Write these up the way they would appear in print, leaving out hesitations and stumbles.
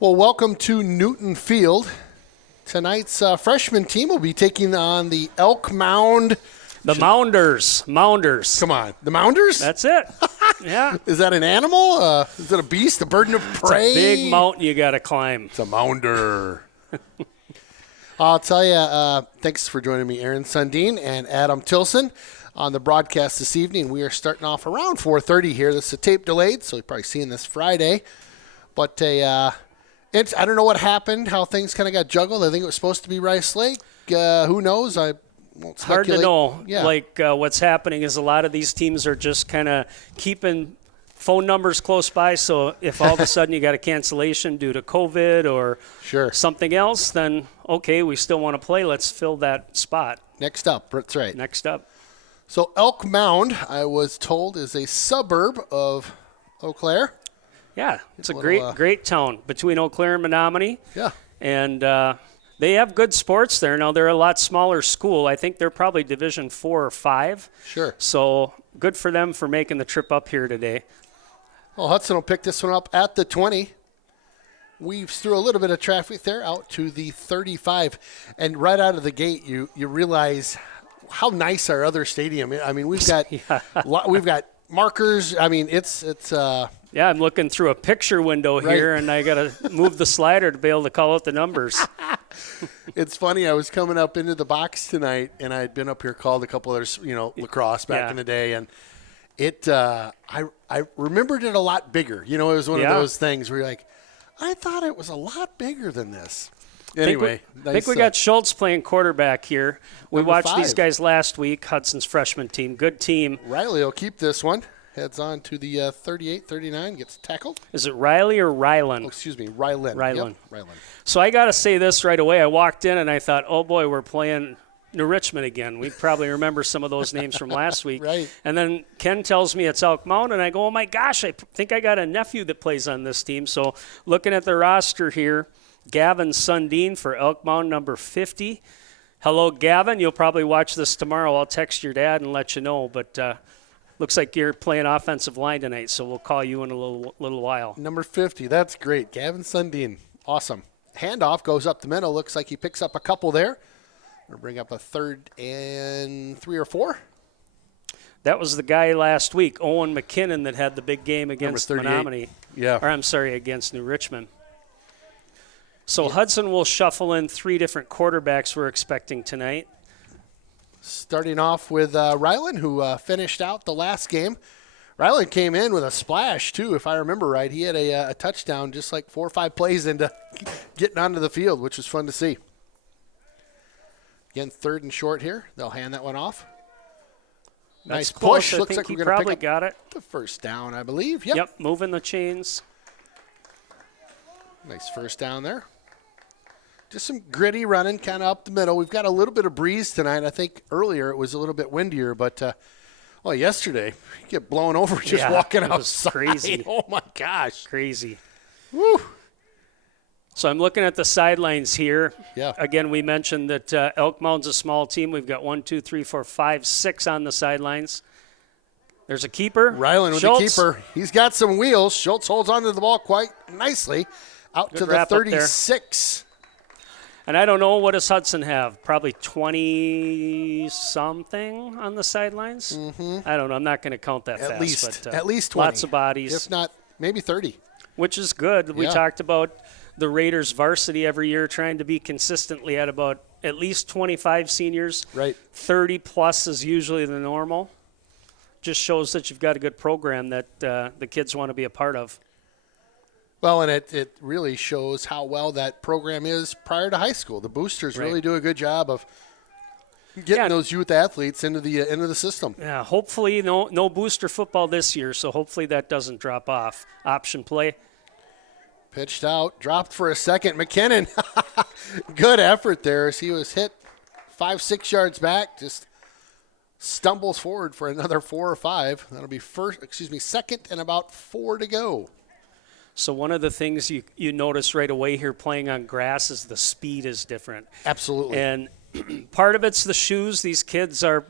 Well, welcome to Newton Field. Tonight's freshman team will be taking on the Elk Mound. The Mounders. Come on, the Mounders? That's it. Yeah. Is that an animal? Is it a beast, a burden of prey? It's a big mountain you got to climb. It's a Mounder. I'll tell you, thanks for joining me, Aaron Sundin and Adam Tilson, on the broadcast this evening. We are starting off around 4:30 here. This is a tape delayed, so you're probably seeing this Friday. But I don't know what happened, how things kind of got juggled. I think it was supposed to be Rice Lake. Who knows? I won't speculate. Hard to know. Yeah. What's happening is a lot of these teams are just kind of keeping phone numbers close by. So if all of a sudden you got a cancellation due to COVID or something else, then okay, we still want to play. Let's fill that spot. Next up. That's right. Next up. So Elk Mound, I was told, is a suburb of Eau Claire. Yeah, it's a great town between Eau Claire and Menominee. Yeah. And they have good sports there. Now, they're a lot smaller school. I think they're probably Division 4 or 5. Sure. So good for them for making the trip up here today. Well, Hudson will pick this one up at the 20. Weaves through a little bit of traffic there out to the 35. And right out of the gate, you realize how nice our other stadium is. I mean, we've got we've got markers. I mean, it's yeah, I'm looking through a picture window here, and I got to move the slider to be able to call out the numbers. It's funny. I was coming up into the box tonight, and I had been up here, called a couple others, lacrosse back in the day, and it. I remembered it a lot bigger. It was one of those things where you're like, I thought it was a lot bigger than this. Anyway, I think we got Schultz playing quarterback here. We watched 5. these guys last week, Hudson's freshman team. Good team. Riley will keep this one. Heads on to the 38-39, gets tackled. Is it Riley or Rylan? Oh, excuse me, Rylan. Rylan. Yep, Rylan. So I got to say this right away. I walked in and I thought, oh, boy, we're playing New Richmond again. We probably remember some of those names from last week. Right. And then Ken tells me it's Elk Mound, and I go, oh, my gosh, I think I got a nephew that plays on this team. So looking at the roster here, Gavin Sundin for Elk Mound, number 50. Hello, Gavin. You'll probably watch this tomorrow. I'll text your dad and let you know. But looks like you're playing offensive line tonight, so we'll call you in a little while. Number 50. That's great. Gavin Sundin. Awesome. Handoff goes up the middle. Looks like he picks up a couple there. We'll bring up a 3rd and 3 or 4. That was the guy last week, Owen McKinnon, that had the big game against Menominee. Yeah. Or I'm sorry, against New Richmond. So Hudson will shuffle in 3 different quarterbacks we're expecting tonight. Starting off with Rylan, who finished out the last game. Rylan came in with a splash, too, if I remember right. He had a touchdown just like 4 or 5 plays into getting onto the field, which was fun to see. Again, 3rd and short here. They'll hand that one off. Nice push. Looks like we're going to pick up the first down, I believe. Yep, moving the chains. Nice first down there. Just some gritty running kind of up the middle. We've got a little bit of breeze tonight. I think earlier it was a little bit windier, but yesterday you get blown over just walking outside. Crazy. Oh, my gosh. Crazy. Woo. So I'm looking at the sidelines here. Yeah. Again, we mentioned that Elk Mound's a small team. We've got 1, 2, 3, 4, 5, 6 on the sidelines. There's a keeper. Rylan with Schultz. the keeper. He's got some wheels. Schultz holds onto the ball quite nicely. Out to the 36. And I don't know, what does Hudson have? Probably 20-something on the sidelines? Mm-hmm. I don't know. I'm not going to count that at fast. At least 20. Lots of bodies. If not, maybe 30. Which is good. We talked about the Raiders varsity every year trying to be consistently at about at least 25 seniors. Right. 30-plus is usually the normal. Just shows that you've got a good program that the kids want to be a part of. Well, and it really shows how well that program is prior to high school. The boosters really do a good job of getting those youth athletes into the system. Yeah, hopefully no booster football this year, so hopefully that doesn't drop off. Option play. Pitched out, dropped for a second. McKinnon, good effort there as he was hit 5-6 yards back, just stumbles forward for another 4 or 5. That'll be second and about 4 to go. So one of the things you notice right away here playing on grass is the speed is different. Absolutely. And part of it's the shoes. These kids are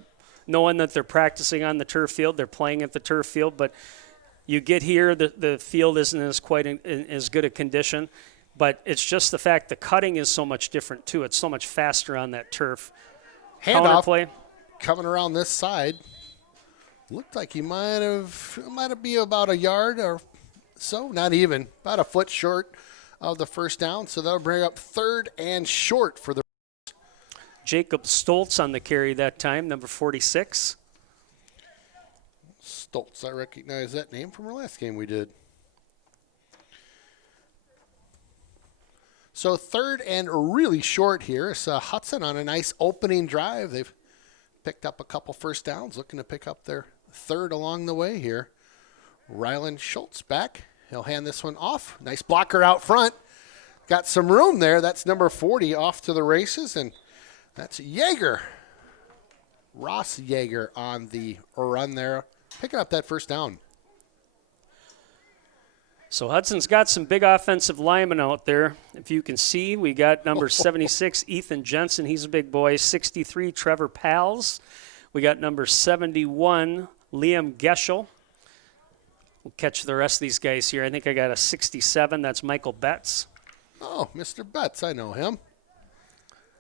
knowing that they're practicing on the turf field. They're playing at the turf field. But you get here, the field isn't as quite in as good a condition. But it's just the fact the cutting is so much different, too. It's so much faster on that turf. Handoff Counterplay. coming around this side. Looked like he might have be about a yard or so, not even, about a foot short of the first down. So that'll bring up 3rd and short for the Jacob Stoltz on the carry that time, number 46. Stoltz. I recognize that name from our last game we did. So 3rd and really short here. It's Hudson on a nice opening drive. They've picked up a couple first downs, looking to pick up their 3rd along the way here. Ryland Schultz back. He'll hand this one off. Nice blocker out front. Got some room there. That's number 40 off to the races, and that's Yeager. Ross Yeager on the run there, picking up that first down. So Hudson's got some big offensive linemen out there. If you can see, we got number 76, Ethan Jensen. He's a big boy. 63, Trevor Pals. We got number 71, Liam Geschel. We'll catch the rest of these guys here. I think I got a 67. That's Michael Betts. Oh, Mr. Betts. I know him.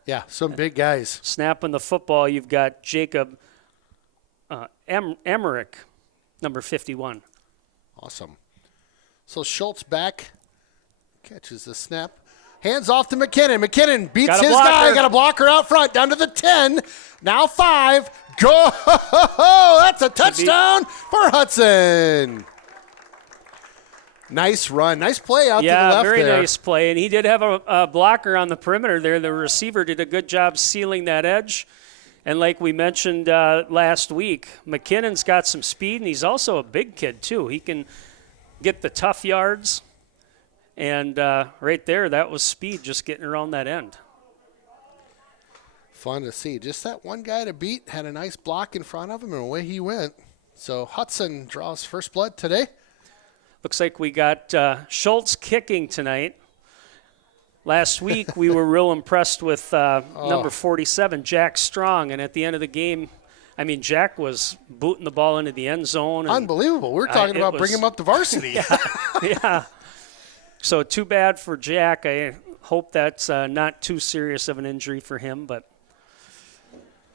Yeah, some big guys. Snapping the football, you've got Jacob Emmerich, number 51. Awesome. So Schultz back, catches the snap, hands off to McKinnon. McKinnon beats his guy, got a blocker out front, down to the 10, now 5. Go! That's a touchdown for Hudson. Nice run, nice play out to the left there. Yeah, very nice play, and he did have a blocker on the perimeter there. The receiver did a good job sealing that edge. And like we mentioned last week, McKinnon's got some speed, and he's also a big kid too. He can get the tough yards, and right there, that was speed just getting around that end. Fun to see. Just that one guy to beat, had a nice block in front of him, and away he went. So Hudson draws first blood today. Looks like we got Schultz kicking tonight. Last week, we were real impressed with number 47, Jack Strong, and at the end of the game, I mean, Jack was booting the ball into the end zone. And unbelievable. We're talking about bringing him up to varsity. Yeah. So too bad for Jack. I hope that's not too serious of an injury for him, but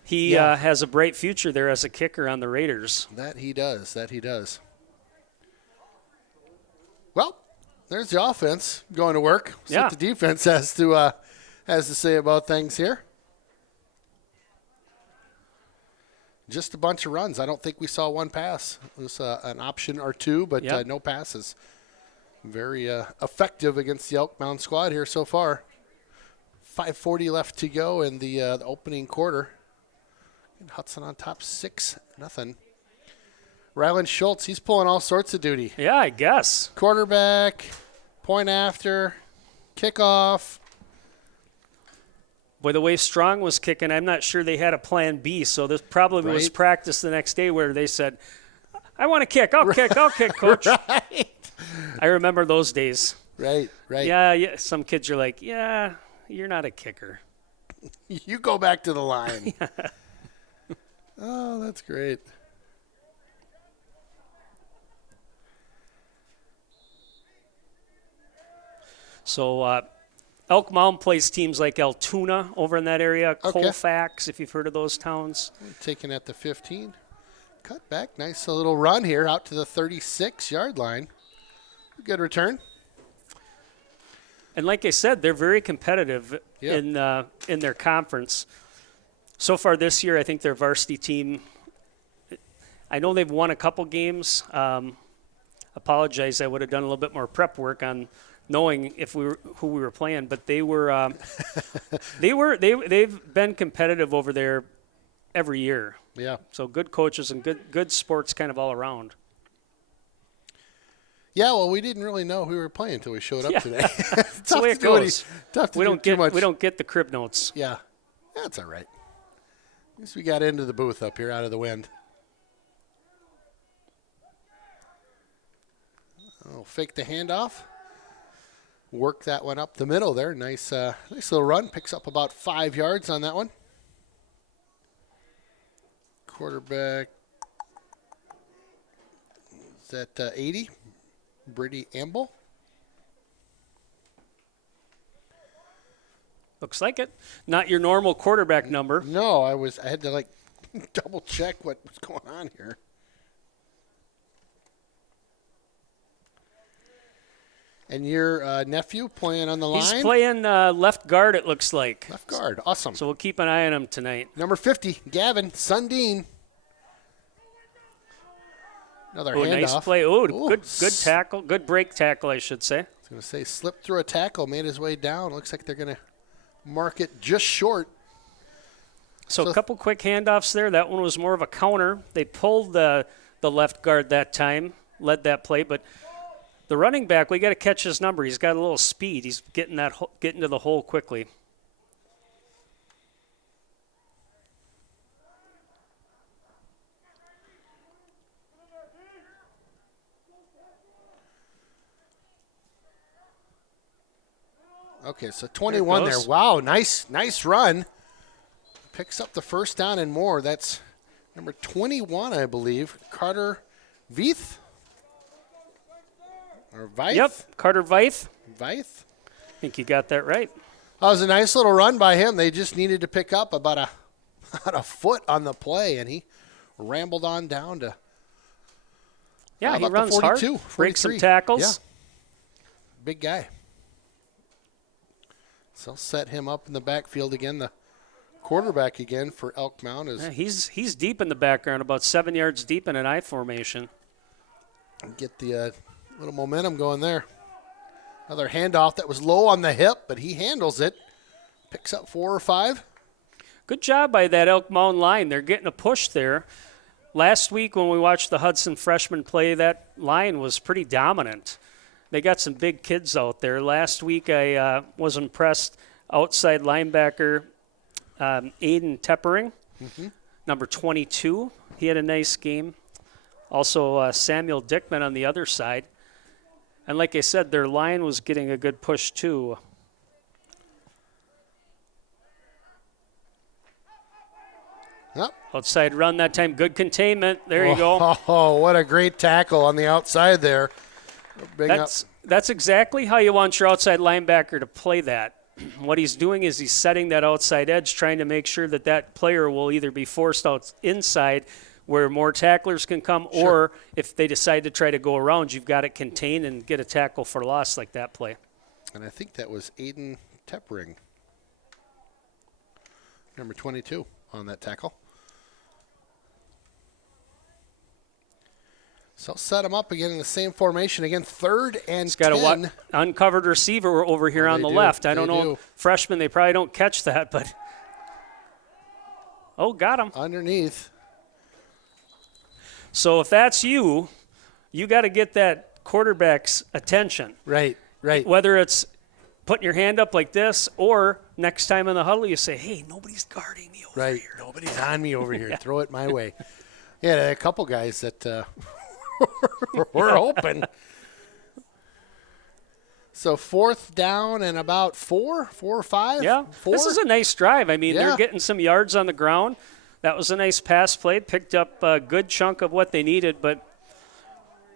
he has a bright future there as a kicker on the Raiders. That he does. Well, there's the offense going to work. See what the defense has to say about things here. Just a bunch of runs. I don't think we saw one pass. It was an option or two, but no passes. Very effective against the Elk Mound squad here so far. 5:40 left to go in the opening quarter. And Hudson on top 6-0. Ryland Schultz, he's pulling all sorts of duty. Yeah, I guess. Quarterback, point after, kickoff. Boy, the way Strong was kicking, I'm not sure they had a plan B. So this probably was practice the next day where they said, I want to kick. I'll kick, coach. Right. I remember those days. Right. Yeah, some kids are like, yeah, you're not a kicker. You go back to the line. Oh, that's great. So Elk Mound plays teams like Altoona over in that area, Colfax, if you've heard of those towns. Taken at the 15. Cut back. Nice little run here out to the 36-yard line. Good return. And like I said, they're very competitive in their conference. So far this year, I think their varsity team, I know they've won a couple games. Apologize, I would have done a little bit more prep work on knowing who we were playing, but they've been competitive over there every year. Yeah. So good coaches and good sports kind of all around. Yeah, well, we didn't really know who we were playing until we showed up today. That's the way it goes. We don't get the crib notes. Yeah, that's all right. At least we got into the booth up here out of the wind. Oh, fake the handoff. Work that one up the middle there. Nice little run. Picks up about 5 yards on that one. Quarterback. Is that 80? Brady Amble. Looks like it. Not your normal quarterback number. No, I had to like double check what was going on here. And your nephew playing on the line? He's playing left guard, it looks like. Left guard. Awesome. So we'll keep an eye on him tonight. Number 50, Gavin Sundin. Another handoff. Nice play. Good tackle. Good break tackle, I should say. I was going to say, slipped through a tackle, made his way down. Looks like they're going to mark it just short. So a couple quick handoffs there. That one was more of a counter. They pulled the left guard that time, led that play, but the running back, we got to catch his number. He's got a little speed. He's getting to the hole quickly. Okay, so 21 there. Wow, nice run. Picks up the first down and more. That's number 21, I believe. Carter Veith? Or Veith? Yep, Carter Veith. Veith? I think you got that right. That was a nice little run by him. They just needed to pick up about a foot on the play, and he rambled on down to he runs hard. Breaks some tackles. Yeah. Big guy. So I'll set him up in the backfield again. The quarterback again for Elk Mound is. Yeah, he's deep in the background, about 7 yards deep in an I formation. Get the little momentum going there. Another handoff that was low on the hip, but he handles it. Picks up 4 or 5. Good job by that Elk Mound line. They're getting a push there. Last week when we watched the Hudson freshmen play, that line was pretty dominant. They got some big kids out there. Last week I was impressed. Outside linebacker Aiden Teppering, number 22. He had a nice game. Also Samuel Dickman on the other side. And like I said, their line was getting a good push too. Yep. Outside run that time. Good containment. There you go. Oh, what a great tackle on the outside there. That's exactly how you want your outside linebacker to play that. What he's doing is he's setting that outside edge, trying to make sure that player will either be forced out inside where more tacklers can come, or if they decide to try to go around, you've got it contained and get a tackle for loss like that play. And I think that was Aiden Teppering, number 22 on that tackle. So I'll set him up again in the same formation. Again, 3rd and 10. He's got an uncovered receiver over here on the left. I don't know. Freshmen, they probably don't catch that, but. Oh, got him. Underneath. So if that's you got to get that quarterback's attention. Right. Whether it's putting your hand up like this or next time in the huddle you say, hey, nobody's guarding me over here. Nobody's on me over here. Throw it my way. Yeah, a couple guys that were open. So 4th down and about 4 or 5? Yeah, 4? This is a nice drive. I mean, they're getting some yards on the ground. That was a nice pass play. Picked up a good chunk of what they needed, but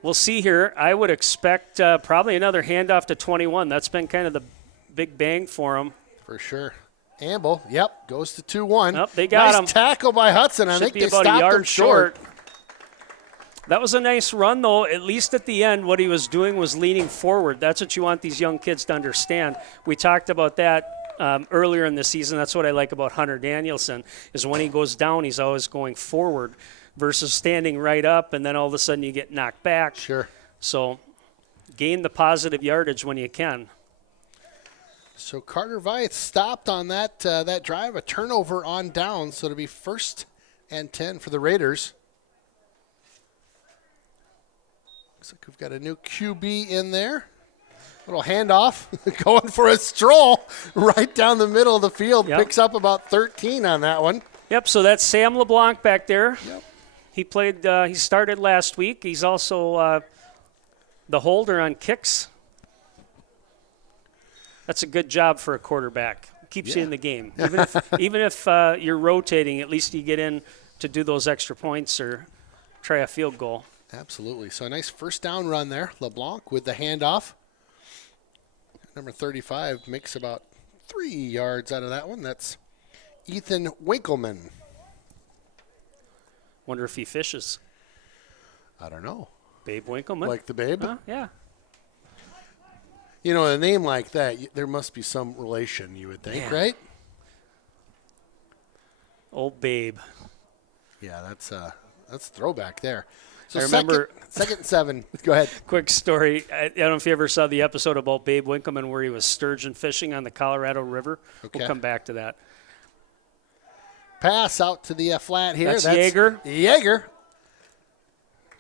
we'll see here. I would expect probably another handoff to 21. That's been kind of the big bang for them. For sure. Amble, goes to 2-1. Oh, they got him. Nice tackle by Hudson. I think be they about stopped a yard him short. That was a nice run, though. At least at the end, what he was doing was leaning forward. That's what you want these young kids to understand. We talked about that earlier in the season. That's what I like about Hunter Danielson, is when he goes down, he's always going forward versus standing right up, and then all of a sudden you get knocked back. Sure. So gain the positive yardage when you can. So Carter Veith stopped on that drive, a turnover on down, so it'll be 1st and 10 for the Raiders. Looks like we've got a new QB in there. Little handoff, going for a stroll right down the middle of the field. Yep. Picks up about 13 on that one. Yep, so that's Sam LeBlanc back there. Yep. He started last week. He's also the holder on kicks. That's a good job for a quarterback. Keeps you in the game. Even if you're rotating, at least you get in to do those extra points or try a field goal. Absolutely. So a nice first down run there. LeBlanc with the handoff. Number 35 makes about 3 yards out of that one. That's Ethan Winkleman. Wonder if he fishes. I don't know. Babe Winkleman. Like the Babe? Yeah. You know, a name like that, there must be some relation, you would think, right? Old Babe. Yeah, that's throwback there. So I remember second and 7. Go ahead. Quick story. I don't know if you ever saw the episode about Babe Winkleman where he was sturgeon fishing on the Colorado River. Okay. We'll come back to that. Pass out to the flat here. That's Yeager. Yeager.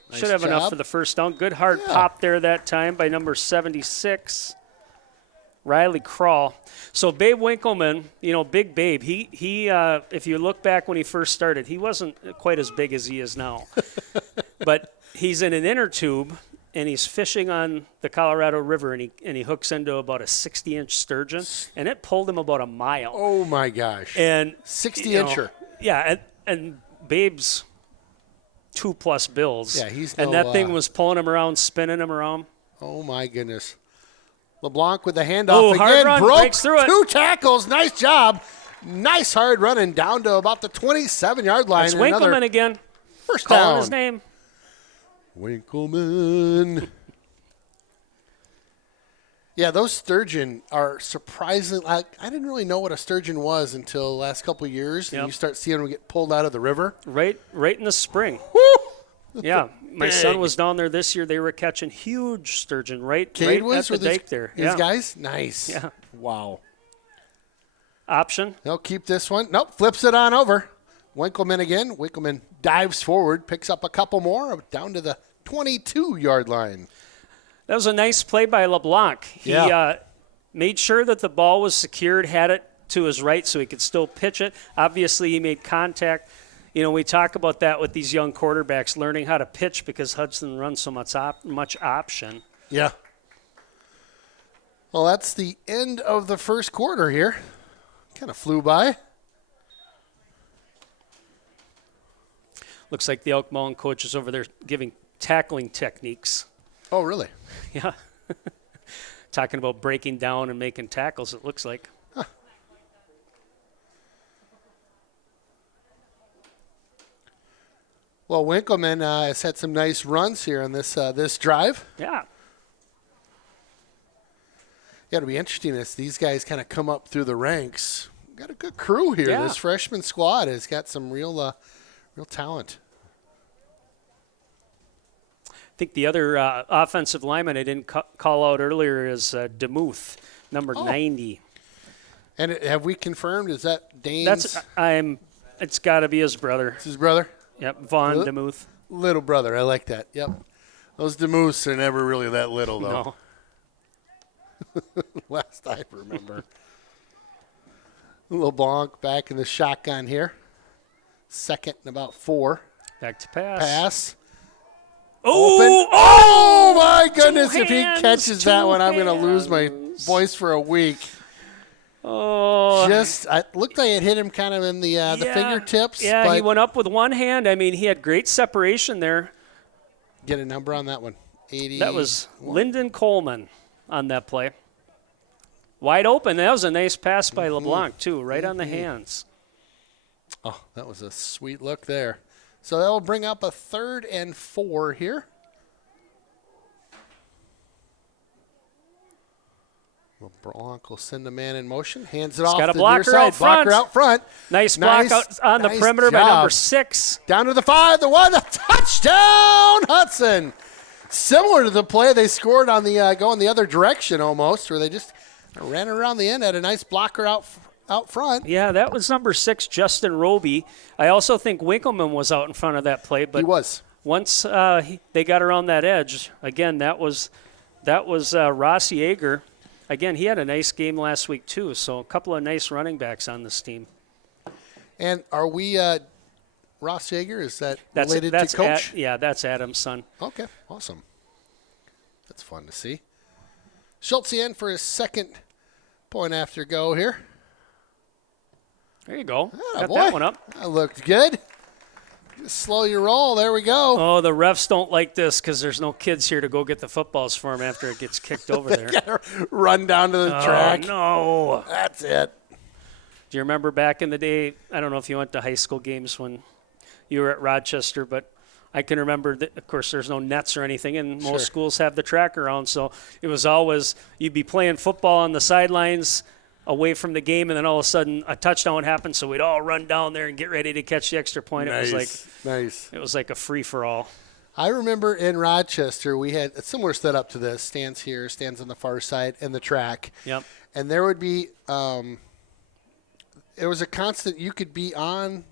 Nice Should have enough job. for the first down. Good hard pop there that time by number 76, Riley Crawl. So Babe Winkleman, Big Babe, he if you look back when he first started, he wasn't quite as big as he is now. But he's in an inner tube, and he's fishing on the Colorado River, and he hooks into about a 60-inch sturgeon, and it pulled him about a mile. Oh, my gosh. And 60-incher. Yeah, and Babe's 2+ bills. Yeah, he's and no, that thing was pulling him around, spinning him around. Oh, my goodness. LeBlanc with the handoff again. Hard run, broke breaks through it. 2 tackles. Nice job. Nice hard running down to about the 27-yard line. It's Winkleman again. First Calling down. his name. Winkleman. Yeah, those sturgeon are surprisingly. I didn't really know what a sturgeon was until the last couple of years. Yep. And you start seeing them get pulled out of the river. Right in the spring. Woo! Yeah, my Big. son was down there this year. They were catching huge sturgeon right Cade at was the with dike there. His guys? Nice. Yeah. Wow. Option. They'll keep this one. Nope, flips it on over. Winkleman again. Winkleman dives forward, picks up a couple more, down to the 22-yard line. That was a nice play by LeBlanc. He made sure that the ball was secured, had it to his right so he could still pitch it. Obviously, he made contact. We talk about that with these young quarterbacks, learning how to pitch because Hudson runs so much option. Yeah. Well, that's the end of the first quarter here. Kind of flew by. Looks like the Elk Mound coach is over there giving tackling techniques. Oh, really? Yeah. Talking about breaking down and making tackles, it looks like. Huh. Well, Winkleman has had some nice runs here on this drive. Yeah. Yeah, it'll be interesting as these guys kind of come up through the ranks. Got a good crew here. Yeah. This freshman squad has got some real talent. I think the other offensive lineman I didn't call out earlier is DeMuth, number 90. And have we confirmed? Is that Dane's? It's got to be his brother. It's his brother? Yep, Vaughn DeMuth. Little brother. I like that. Yep. Those DeMuths are never really that little, though. No. Last I remember. LeBlanc back in the shotgun here. Second and about 4. Back to pass. Pass. Oh, Open. Oh my goodness. If he hands, catches that one, I'm going to lose my hands. voice for a week. Oh. It looked like it hit him kind of in the fingertips. Yeah, but he went up with one hand. I mean, he had great separation there. Get a number on that one. 80. That was Lyndon Coleman on that play. Wide open. That was a nice pass by LeBlanc, too, right on the hands. Oh, that was a sweet look there. So that will bring up a 3rd and 4 here. LeBlanc will send the man in motion. Hands it off got a to the near blocker side. out front. Blocker out front. Nice block out on the perimeter by number 6. Down to the 5, the 1, the touchdown, Hudson. Similar to the play they scored on the going the other direction almost, where they just ran around the end, had a nice blocker out front. Yeah, that was number 6, Justin Roby. I also think Winkleman was out in front of that play, but He was. once they got around that edge, again, that was Ross Yeager. Again, he had a nice game last week too, so a couple of nice running backs on this team. And are we Ross Yeager? Is that related to Coach? That's Adam's son. Okay, awesome. That's fun to see. Schultz in for his second point after go here. There you go. Oh, Got boy. that one up. That looked good. Slow your roll. There we go. Oh, the refs don't like this because there's no kids here to go get the footballs for him after it gets kicked over there. Gotta run down to the track. No. That's it. Do you remember back in the day, I don't know if you went to high school games when you were at Rochester, but I can remember that, of course, there's no nets or anything, and most schools have the track around, so it was always you'd be playing football on the sidelines away from the game, and then all of a sudden a touchdown happened, so we'd all run down there and get ready to catch the extra point. Nice. It was like a free-for-all. I remember in Rochester we had a similar setup to this. Stands here, stands on the far side, and the track. Yep. And there would be it was a constant. You could be on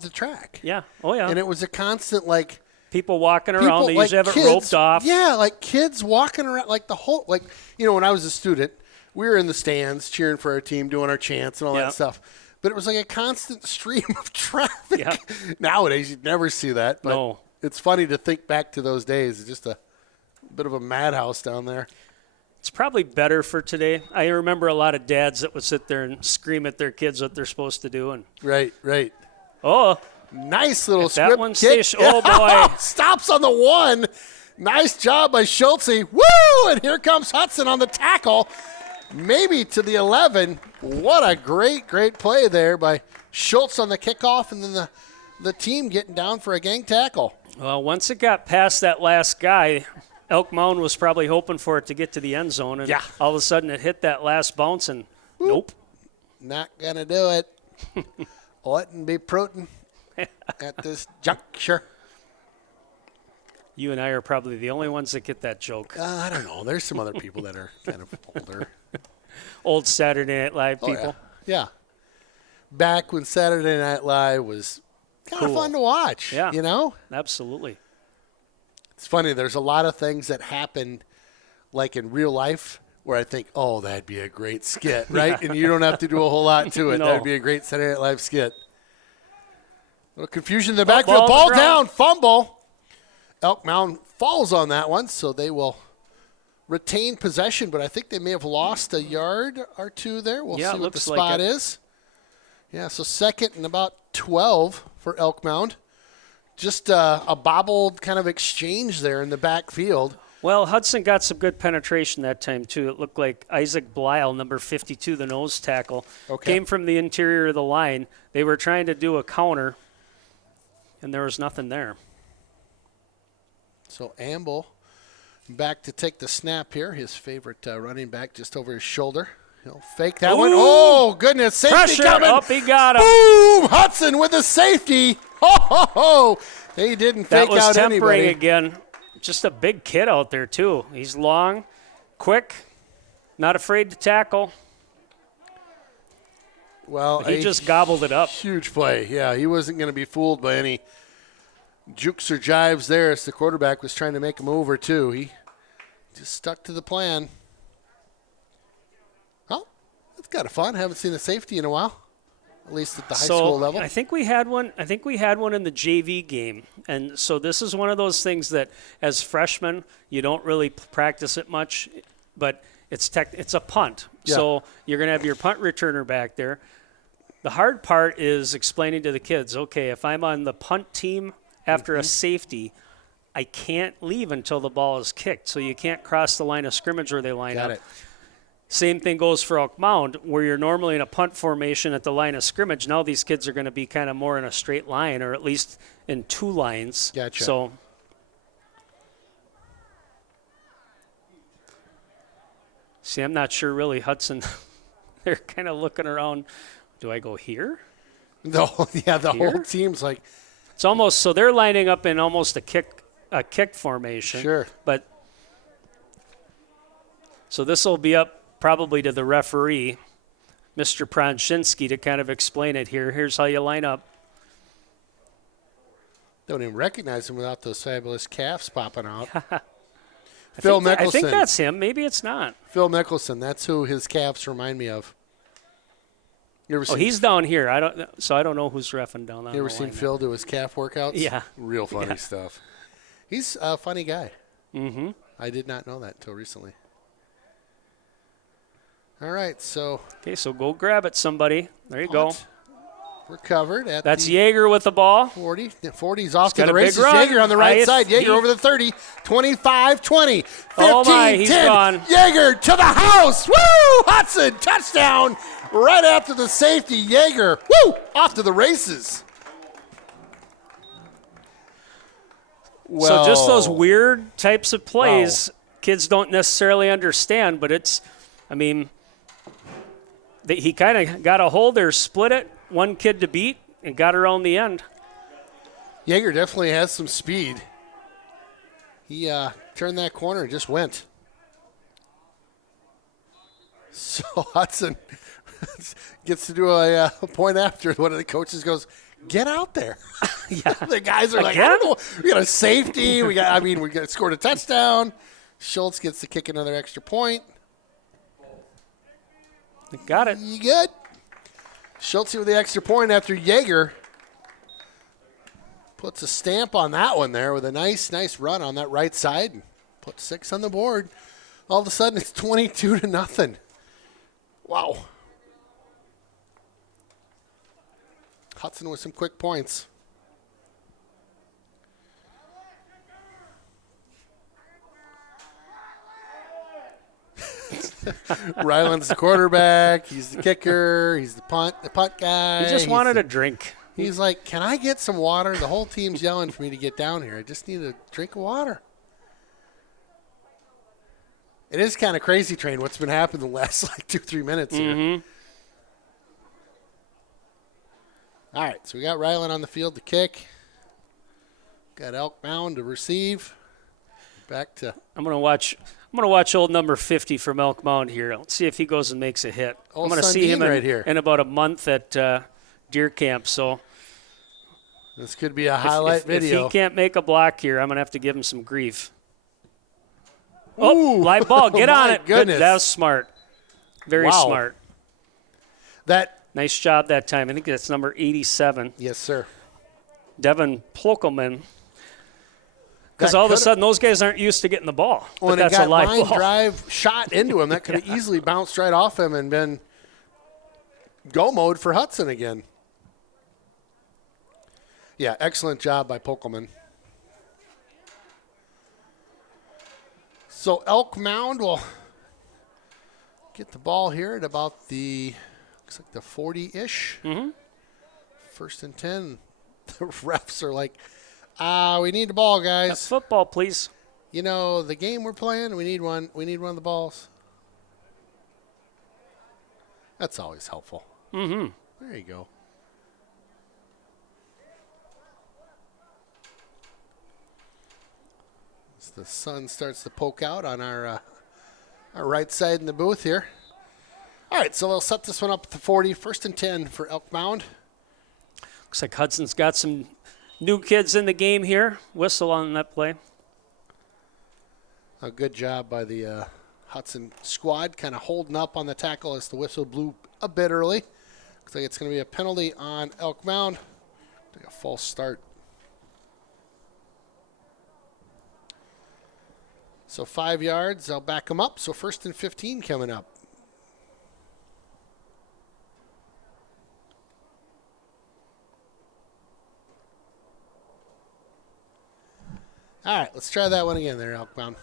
the track. Yeah. Oh, yeah. And it was a constant, like, people walking around. They like usually have it kids, roped off. Yeah, like kids walking around, like the whole, like, when I was a student, we were in the stands cheering for our team, doing our chants and all that stuff. But it was like a constant stream of traffic. Yep. Nowadays, you'd never see that. But No. It's funny to think back to those days. It's just a bit of a madhouse down there. It's probably better for today. I remember a lot of dads that would sit there and scream at their kids what they're supposed to do. And Right. oh, Nice little if that script one kick. stays, oh boy, Stops on the 1. Nice job by Schultze. Woo! And here comes Hudson on the tackle. Maybe to the 11. What a great play there by Schultz on the kickoff, and then the team getting down for a gang tackle. Well, once it got past that last guy, Elk Mound was probably hoping for it to get to the end zone, and all of a sudden it hit that last bounce, and nope. Not going to do it. Wouldn't be prudent at this juncture. You and I are probably the only ones that get that joke. I don't know. There's some other people that are kind of older. Old Saturday Night Live people. Yeah. Back when Saturday Night Live was kind of fun to watch. Yeah. It's Absolutely. funny. There's a lot of things that happen, like in real life, where I think, oh, that'd be a great skit, right? And you don't have to do a whole lot to it. No. That'd be a great Saturday Night Live skit. A little confusion in the backfield. Ball Ball on the ground. down, fumble. Elk Mound falls on that one, so they will retain possession, but I think they may have lost a yard or two there. We'll see what the looks like spot it. is. Yeah, so second and about 12 for Elk Mound. Just a bobbled kind of exchange there in the backfield. Well, Hudson got some good penetration that time, too. It looked like Isaac Blyle, number 52, the nose tackle, came from the interior of the line. They were trying to do a counter, and there was nothing there. So Amble back to take the snap here. His favorite running back just over his shoulder. He'll fake that one. Oh, goodness. Safety Pressure coming. up, he got him. Boom! Hudson with the safety. Ho, ho, ho. They didn't fake That was out tempering anybody. again. Just a big kid out there, too. He's long, quick, not afraid to tackle. Well, He just gobbled it up. Huge play. Yeah, he wasn't going to be fooled by any jukes or jives there as the quarterback was trying to make a move or two. He just stuck to the plan. Well, it's kind of fun. Haven't seen a safety in a while, at least at the high school level. I think we had one. I think we had one in the JV game, and so this is one of those things that, as freshmen, you don't really practice it much, but it's a punt. Yeah. So you're going to have your punt returner back there. The hard part is explaining to the kids, okay, if I'm on the punt team after a safety, I can't leave until the ball is kicked. So you can't cross the line of scrimmage where they line Got up. it. Same thing goes for Elk Mound, where you're normally in a punt formation at the line of scrimmage. Now these kids are going to be kind of more in a straight line, or at least in two lines. Gotcha. So, see, I'm not sure really, Hudson. They're kind of looking around. Do I go here? The whole Here? team's like, It's almost so they're lining up in almost a kick formation. Sure. But so this will be up probably to the referee, Mr. Pronshinsky, to kind of explain it here. Here's how you line up. don't even recognize him without those fabulous calves popping out. I Mickelson. think that's him. Maybe it's not. Phil Mickelson. That's who his calves remind me of. You ever Oh, seen, he's down here. I don't know who's reffing down there. you ever seen Phil do his calf workouts? Yeah. Real funny Yeah. stuff. He's a funny guy. Mm-hmm. I did not know that until recently. All right, so Okay, so go grab it, somebody. There you go. punt recovered at That's the Yeager with the ball. 40. 40's off got to the a big races. run. Yeager on the right side. Yeager over the 30. 25, 20, 15, Oh, my, he's 10. gone. Yeager to the house. Woo! Hudson, touchdown. Right after the safety. Yeager, woo! Off to the races. So just those weird types of plays, Wow. kids don't necessarily understand, but he kind of got a hold there, split it, one kid to beat, and got around the end. Yeager definitely has some speed. He turned that corner and just went. So Hudson gets to do a point after. One of the coaches goes, "Get out there." Yeah. The guys are like, Again? "I don't know. We got a safety. We got scored a touchdown." Schultz gets to kick another extra point. Got it. You good? Schultz with the extra point after Yeager puts a stamp on that one there with a nice run on that right side. And puts 6 on the board. All of a sudden, it's 22-0. Wow. Hudson with some quick points. Ryland's the quarterback. He's the kicker. He's the punt guy. He just wanted a drink. He's like, "Can I get some water?" The whole team's yelling for me to get down here. I just need a drink of water. It is kind of crazy, Train, what's been happening the last 2-3 minutes here. Mm-hmm. All right, so we got Ryland on the field to kick. Got Elk Mound to receive. Back to I'm gonna watch old number 50 from Elk Mound here. Let's see if he goes and makes a hit. Old I'm gonna see him Sundin right here. in about a month at deer camp. So this could be a highlight video. If he can't make a block here, I'm gonna have to give him some grief. Ooh. Oh, live ball. Get on My it. goodness. That was smart. Very Wow. smart. Nice job that time. I think that's number 87. Yes, sir. Devin Plokelman. Because That all of a coulda- sudden, those guys aren't used to getting the ball. When But it that's got a live line ball. drive shot into him, that could have easily bounced right off him and been go mode for Hudson again. Yeah, excellent job by Pokelman. So Elk Mound will get the ball here at about the, looks like the 40-ish. Mm-hmm. 1st and 10. The refs are like, we need the ball, guys. Football, please. You know, the game we're playing, we need one. We need one of the balls. That's always helpful. Mm-hmm. There you go. As the sun starts to poke out on our right side in the booth here. All right, so they'll set this one up at the 40. 1st and 10 for Elk Mound. Looks like Hudson's got some new kids in the game here. Whistle on that play. A good job by the Hudson squad, kind of holding up on the tackle as the whistle blew a bit early. Looks like it's going to be a penalty on Elk Mound. Take a false start. So 5 yards, I'll back them up. So 1st and 15 coming up. All right, let's try that one again there, Elk Mound.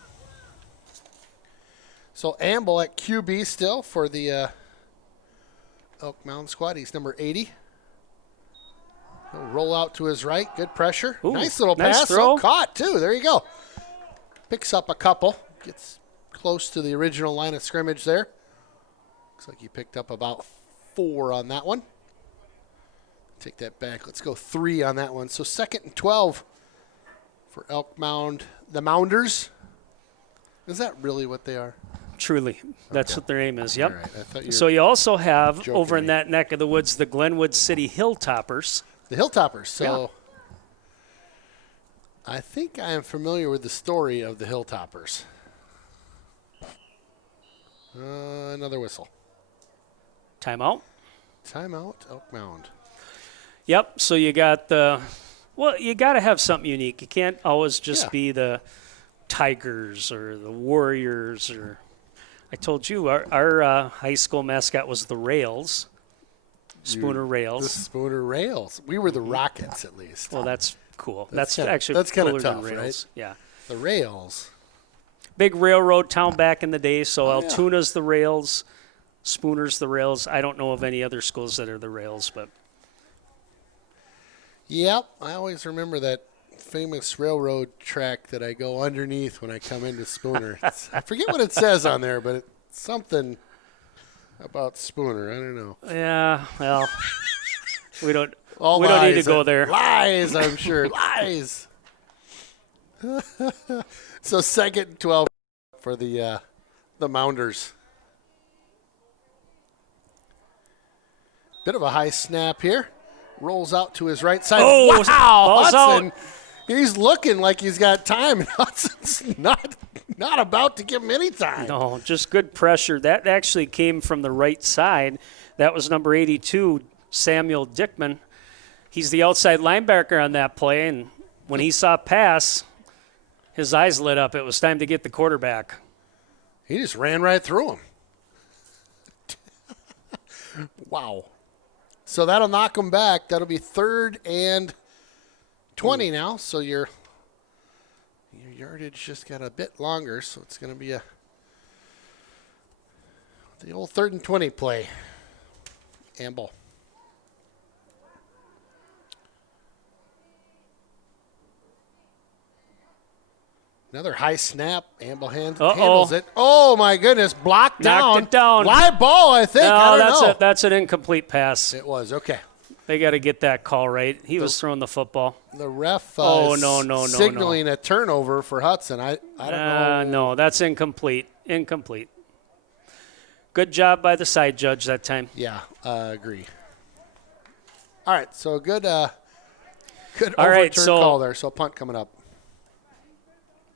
So Amble at QB still for the Elk Mound squad. He's number 80. He'll roll out to his right. Good pressure. Ooh, nice little nice pass. throw. Oh, caught, too. There you go. Picks up a couple. Gets close to the original line of scrimmage there. Looks like he picked up about 4 on that one. Take that back. Let's go 3 on that one. So 2nd and 12 for Elk Mound. The Mounders. Is that really what they are? Truly. That's what their name is. Yep. All right. I thought you So were you also have, joking over in me. that neck of the woods, the Glenwood City Hilltoppers. the Hilltoppers. So I think I am familiar with the story of the Hilltoppers. Another whistle. Timeout. Timeout, Elk Mound. Yep. So you got you got to have something unique. You can't always just Yeah. be the Tigers or the Warriors. Or I told you our high school mascot was the Rails. Spooner Rails. The Spooner Rails. We were the Rockets, at least. Well, that's cool. That's kind of cooler tough, than Rails. right? Yeah. The Rails. Big railroad town back in the day, so yeah. Altoona's the Rails, Spooner's the Rails. I don't know of any other schools that are the Rails, but Yep, I always remember that famous railroad track that I go underneath when I come into Spooner. I forget what it says on there, but it's something about Spooner. I don't know. yeah, well, we don't All we don't need to lies. go there. Lies, I'm sure. Lies. So 2nd and 12 for the Mounders. Bit of a high snap here. Rolls out to his right side. Oh, wow, ball's Hudson. out. He's looking like he's got time. Hudson's not about to give him any time. No, just good pressure. That actually came from the right side. That was number 82, Samuel Dickman. He's the outside linebacker on that play, and when he saw pass, his eyes lit up. It was time to get the quarterback. He just ran right through him. Wow. So that'll knock him back. That'll be 3rd and 20 now. So your yardage just got a bit longer. So it's going to be the old 3rd and 20 play. Amble. Another high snap. Amble handles it. Oh, my goodness. Blocked down. Knocked it down. Live ball, I think. No, I don't know. that's an incomplete pass. It was. Okay. They got to get that call right. He was throwing the football. The ref signaling a turnover for Hudson. I don't know. No, that's incomplete. Incomplete. Good job by the side judge that time. Yeah, agree. All right, so good All overturn right, so- call there. So punt coming up.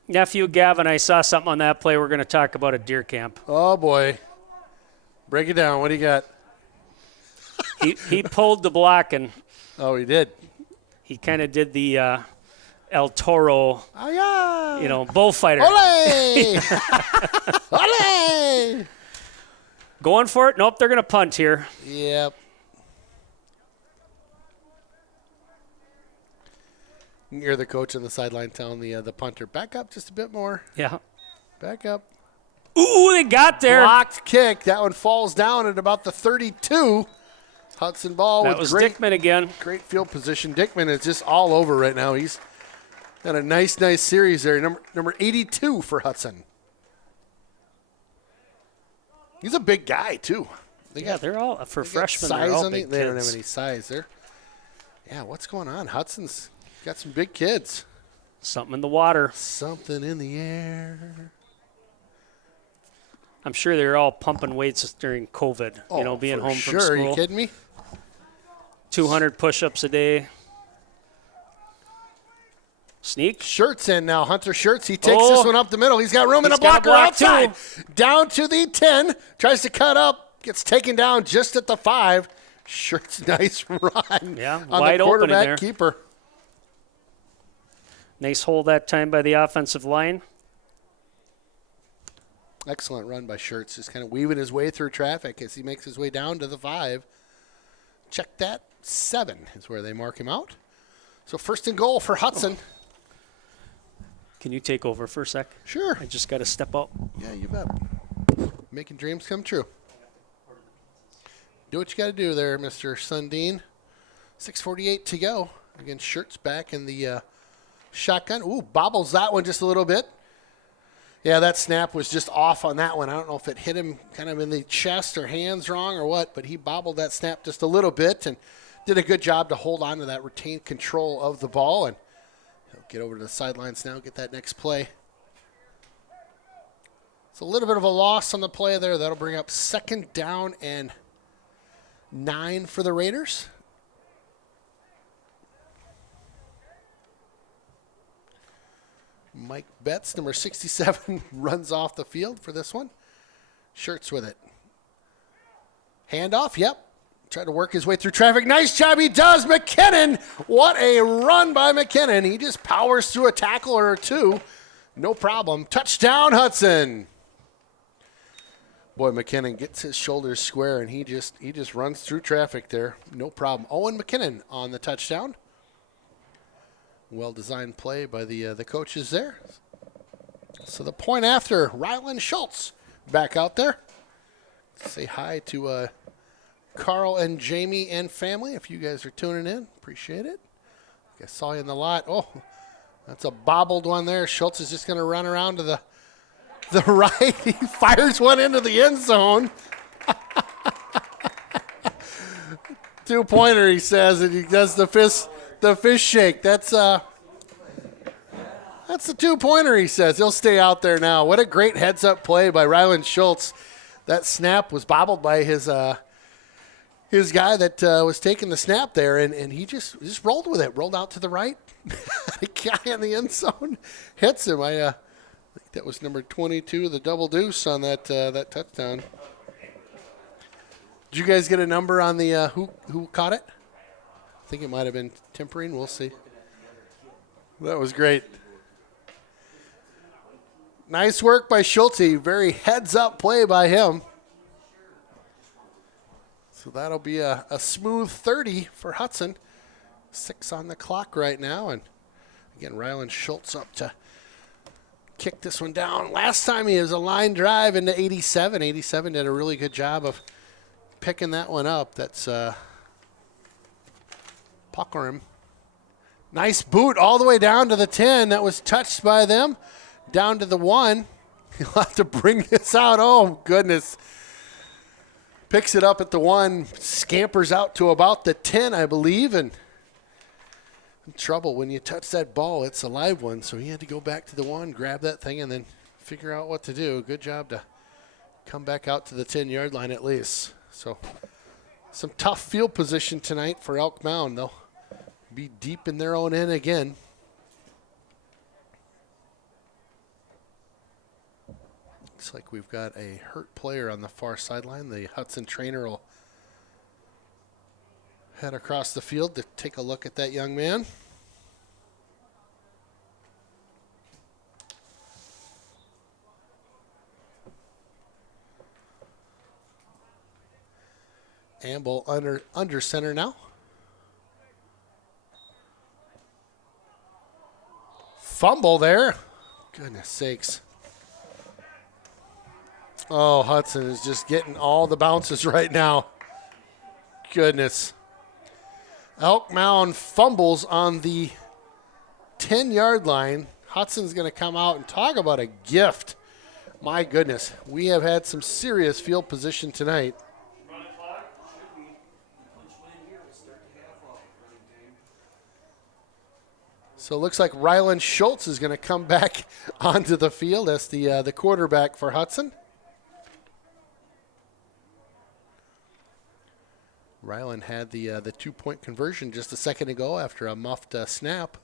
Nephew Gavin, I saw something on that play. We're going to talk about at deer camp. Oh, boy. Break it down. What do you got? He pulled the block, and Oh, he did. he kind of did the El Toro, Oh, yeah. bullfighter. Ole! Ole! Going for it? Nope, they're going to punt here. Yep. You're the coach on the sideline telling the punter, back up just a bit more. Yeah. Back up. Ooh, they got there. Blocked kick. That one falls down at about the 32. Hudson ball That with was great Dickman again. Great field position. Dickman is just all over right now. He's got a nice series there. Number 82 for Hudson. He's a big guy, too. They're all, for freshmen, size they're all on big They don't kids. have any size there. Yeah, what's going on? Hudson's got some big kids. Something in the water. Something in the air. I'm sure they're all pumping weights during COVID, being for home sure. from school. Are you kidding me? 200 push-ups a day. Sneak. Shirts in now. Hunter Shirts. He takes this one up the middle. He's got room in the He's got a blocker block, outside. too. Down to the 10. Tries to cut up. Gets taken down just at the 5. Shirts, nice run. Yeah, on wide the open in quarterback there. keeper. Nice hole that time by the offensive line. Excellent run by Shirts. Just kind of weaving his way through traffic as he makes his way down to the 5. Check that. 7 is where they mark him out. So 1st and goal for Hudson. Can you take over for a sec? Sure. I just got to step out. Yeah, you bet. Making dreams come true. Do what you got to do there, Mr. Sundin. 6:48 to go. Again, Shirts back in the shotgun. Ooh, bobbles that one just a little bit. Yeah, that snap was just off on that one. I don't know if it hit him kind of in the chest or hands wrong or what, but he bobbled that snap just a little bit and did a good job to hold on to that retained control of the ball. And he'll get over to the sidelines now, get that next play. It's a little bit of a loss on the play there. That'll bring up 2nd down and 9 for the Raiders. Mike Betts, number 67, runs off the field for this one. Shirts with it. Handoff, yep. Tried to work his way through traffic. Nice job, he does. McKinnon, what a run by McKinnon. He just powers through a tackle or two. No problem. Touchdown, Hudson. Boy, McKinnon gets his shoulders square, and he just runs through traffic there. No problem. Owen McKinnon on the touchdown. Well-designed play by the coaches there. So the point after, Rylan Schultz back out there. Say hi to Carl and Jamie and family if you guys are tuning in. Appreciate it. I saw you in the lot. Oh, that's a bobbled one there. Schultz is just going to run around to the right. He fires one into the end zone. 2-pointer, he says, and he does the fish shake. That's a 2-pointer, he says. He'll stay out there now. What a great heads-up play by Rylan Schultz. That snap was bobbled by his guy that was taking the snap there, and he just rolled with it, rolled out to the right. The guy in the end zone hits him. I think that was number 22, the double deuce on that touchdown. Did you guys get a number on the who caught it? I think it might have been Tempering. We'll see. That was great. Nice work by Schultz. Very heads-up play by him. So that'll be a smooth 30 for Hudson. 6 on the clock right now. And again, Rylan Schultz up to kick this one down. Last time he was a line drive into 87. 87 did a really good job of picking that one up. That's Puckerim. Nice boot all the way down to the 10. That was touched by them. Down to the 1. He'll have to bring this out. Oh, goodness. Picks it up at the 1. Scampers out to about the 10, I believe. And in trouble when you touch that ball. It's a live one. So he had to go back to the 1, grab that thing, and then figure out what to do. Good job to come back out to the 10-yard line at least. So some tough field position tonight for Elk Mound. They'll be deep in their own end again. Looks like we've got a hurt player on the far sideline. The Hudson trainer will head across the field to take a look at that young man. Amble under center now. Fumble there. Goodness sakes. Oh, Hudson is just getting all the bounces right now. Goodness. Elk Mound fumbles on the 10-yard line. Hudson's going to come out and talk about a gift. My goodness. We have had some serious field position tonight. So it looks like Rylan Schultz is going to come back onto the field as the quarterback for Hudson. Rylan had the 2-point conversion just a second ago after a muffed snap.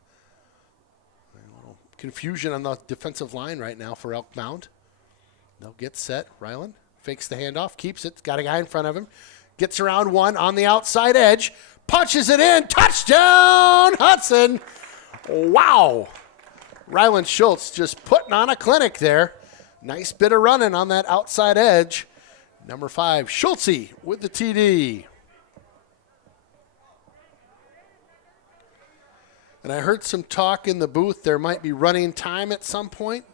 A little confusion on the defensive line right now for Elk Mound. They'll get set. Rylan fakes the handoff, keeps it, got a guy in front of him. Gets around 1 on the outside edge, punches it in, touchdown Hudson! Wow! Rylan Schultz just putting on a clinic there. Nice bit of running on that outside edge. Number 5, Schultze with the TD. And I heard some talk in the booth. There might be running time at some point.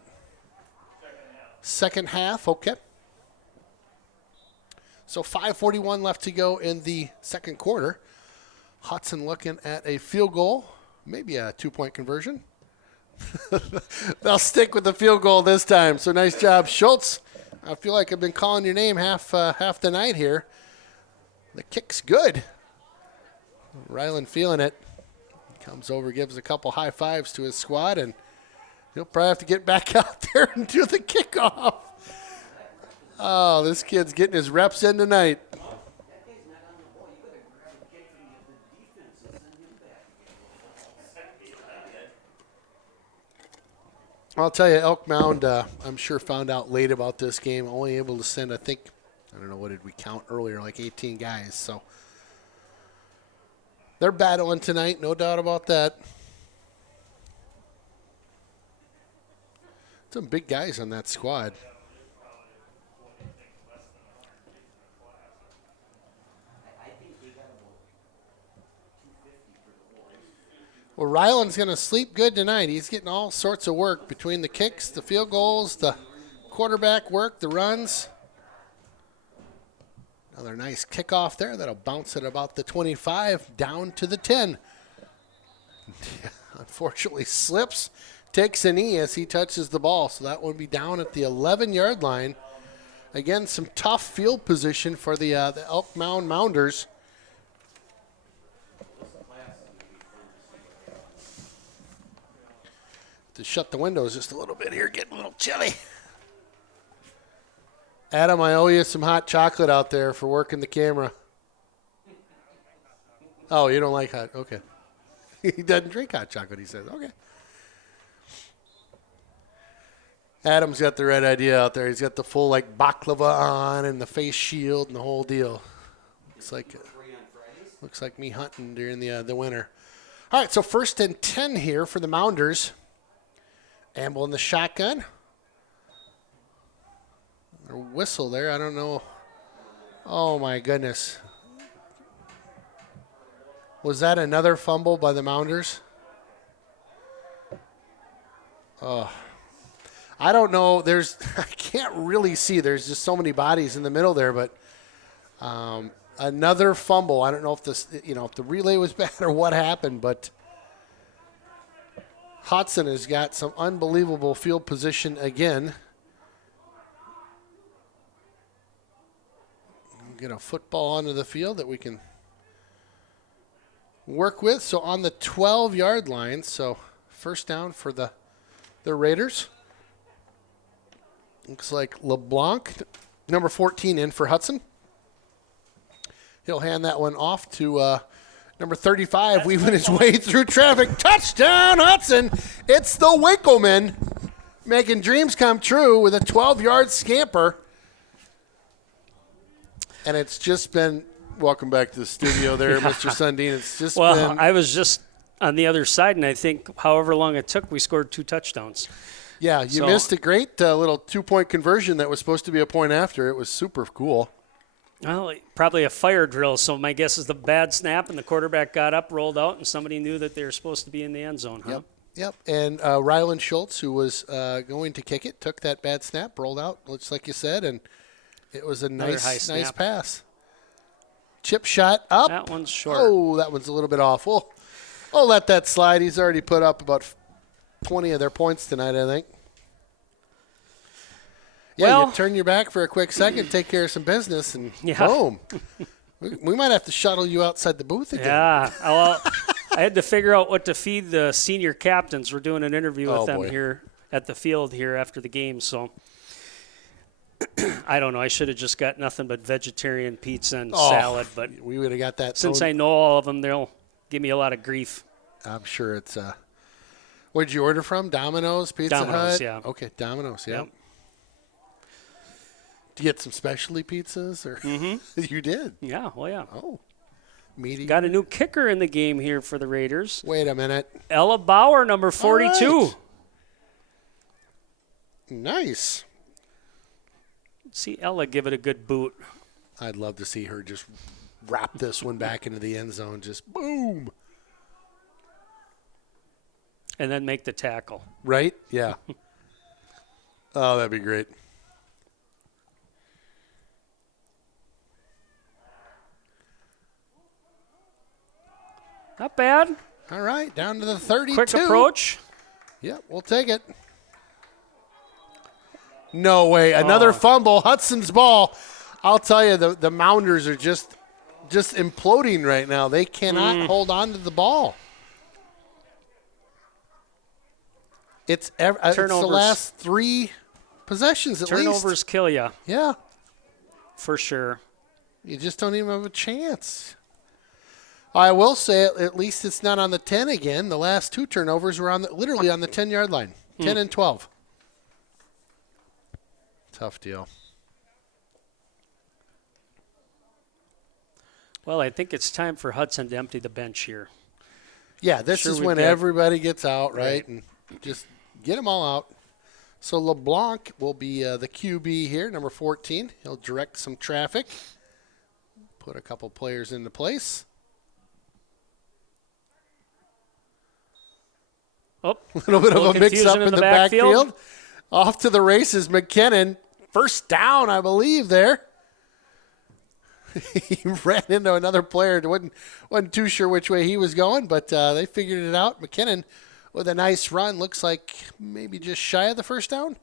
Second half, okay. So 5:41 left to go in the second quarter. Hudson looking at a field goal, maybe a 2-point conversion. They'll stick with the field goal this time. So nice job, Schultz. I feel like I've been calling your name half the night here. The kick's good. Rylan feeling it. Comes over, gives a couple high fives to his squad, and he'll probably have to get back out there and do the kickoff. Oh, this kid's getting his reps in tonight. I'll tell you, Elk Mound, I'm sure found out late about this game. Only able to send, I don't know, what did we count earlier, like 18 guys. So they're battling tonight, no doubt about that. Some big guys on that squad. Ryland's going to sleep good tonight. He's getting all sorts of work between the kicks, the field goals, the quarterback work, the runs. Another nice kickoff there. That'll bounce at about the 25 down to the 10. Unfortunately slips, takes a knee as he touches the ball. So that would be down at the 11-yard line. Again, some tough field position for the Elk Mound Mounders. To shut the windows just a little bit here, getting a little chilly. Adam, I owe you some hot chocolate out there for working the camera. Oh, you don't like hot? Okay. He doesn't drink hot chocolate, he says. Okay. Adam's got the right idea out there. He's got the full, like, baklava on and the face shield and the whole deal. Looks like me hunting during the winter. All right, so 1st and 10 here for the Mounders. Amble in the shotgun. Or whistle there, I don't know. Oh, my goodness. Was that another fumble by the Mounders? Oh. I don't know. I can't really see. There's just so many bodies in the middle there, but another fumble. I don't know if if the relay was bad or what happened, but Hudson has got some unbelievable field position again. Get a football onto the field that we can work with. So on the 12-yard line, so 1st down for the Raiders. Looks like LeBlanc, number 14, in for Hudson. He'll hand that one off to number 35, weaving his way through traffic. Touchdown, Hudson! It's the Winkleman making dreams come true with a 12-yard scamper. And it's just been, welcome back to the studio there, Mr. Sundin. It's just been. I was just on the other side, and I think however long it took, we scored 2 touchdowns. Yeah, you missed a great little 2-point conversion that was supposed to be a point after. It was super cool. Well, probably a fire drill, so my guess is the bad snap, and the quarterback got up, rolled out, and somebody knew that they were supposed to be in the end zone, huh? Yep. And Ryland Schultz, who was going to kick it, took that bad snap, rolled out, looks like you said, and it was a nice pass. Chip shot up. That one's short. Oh, that one's a little bit off. We'll let that slide. He's already put up about 20 of their points tonight, I think. Yeah, you turn your back for a quick second, take care of some business, and boom. We might have to shuttle you outside the booth again. Yeah. Well, I had to figure out what to feed the senior captains. We're doing an interview with them here at the field here after the game, so I don't know. I should have just got nothing but vegetarian pizza and salad, but we would have got that. Since I know all of them, they'll give me a lot of grief. I'm sure it's where'd you order from? Domino's, Pizza Hut? Domino's, yeah. Okay, Domino's, yeah. Yep. Did you get some specialty pizzas? Or You did? Yeah, well, yeah. Oh, meaty. Got a new kicker in the game here for the Raiders. Wait a minute. Ella Bauer, number 42. Right. Nice. See Ella give it a good boot. I'd love to see her just wrap this one back into the end zone. Just boom. And then make the tackle. Right? Yeah. Oh, that'd be great. Not bad. All right, down to the 32. Quick approach. Yep, we'll take it. No way. Another fumble. Hudson's ball. I'll tell you, the Mounders are just imploding right now. They cannot hold on to the ball. It's the last 3 possessions at least. Turnovers kill you. Yeah. For sure. You just don't even have a chance. I will say at least it's not on the 10 again. The last 2 turnovers were literally on the 10-yard line, 10 and 12. Tough deal. Well, I think it's time for Hudson to empty the bench here. Yeah, this is when everybody gets out, right? And just get them all out. So LeBlanc will be the QB here, number 14. He'll direct some traffic, put a couple players into place. Oh, A little bit of a mix-up confusion in the backfield. Off to the races, McKinnon. First down, I believe, there. He ran into another player. Wasn't too sure which way he was going, but they figured it out. McKinnon with a nice run. Looks like maybe just shy of the first down.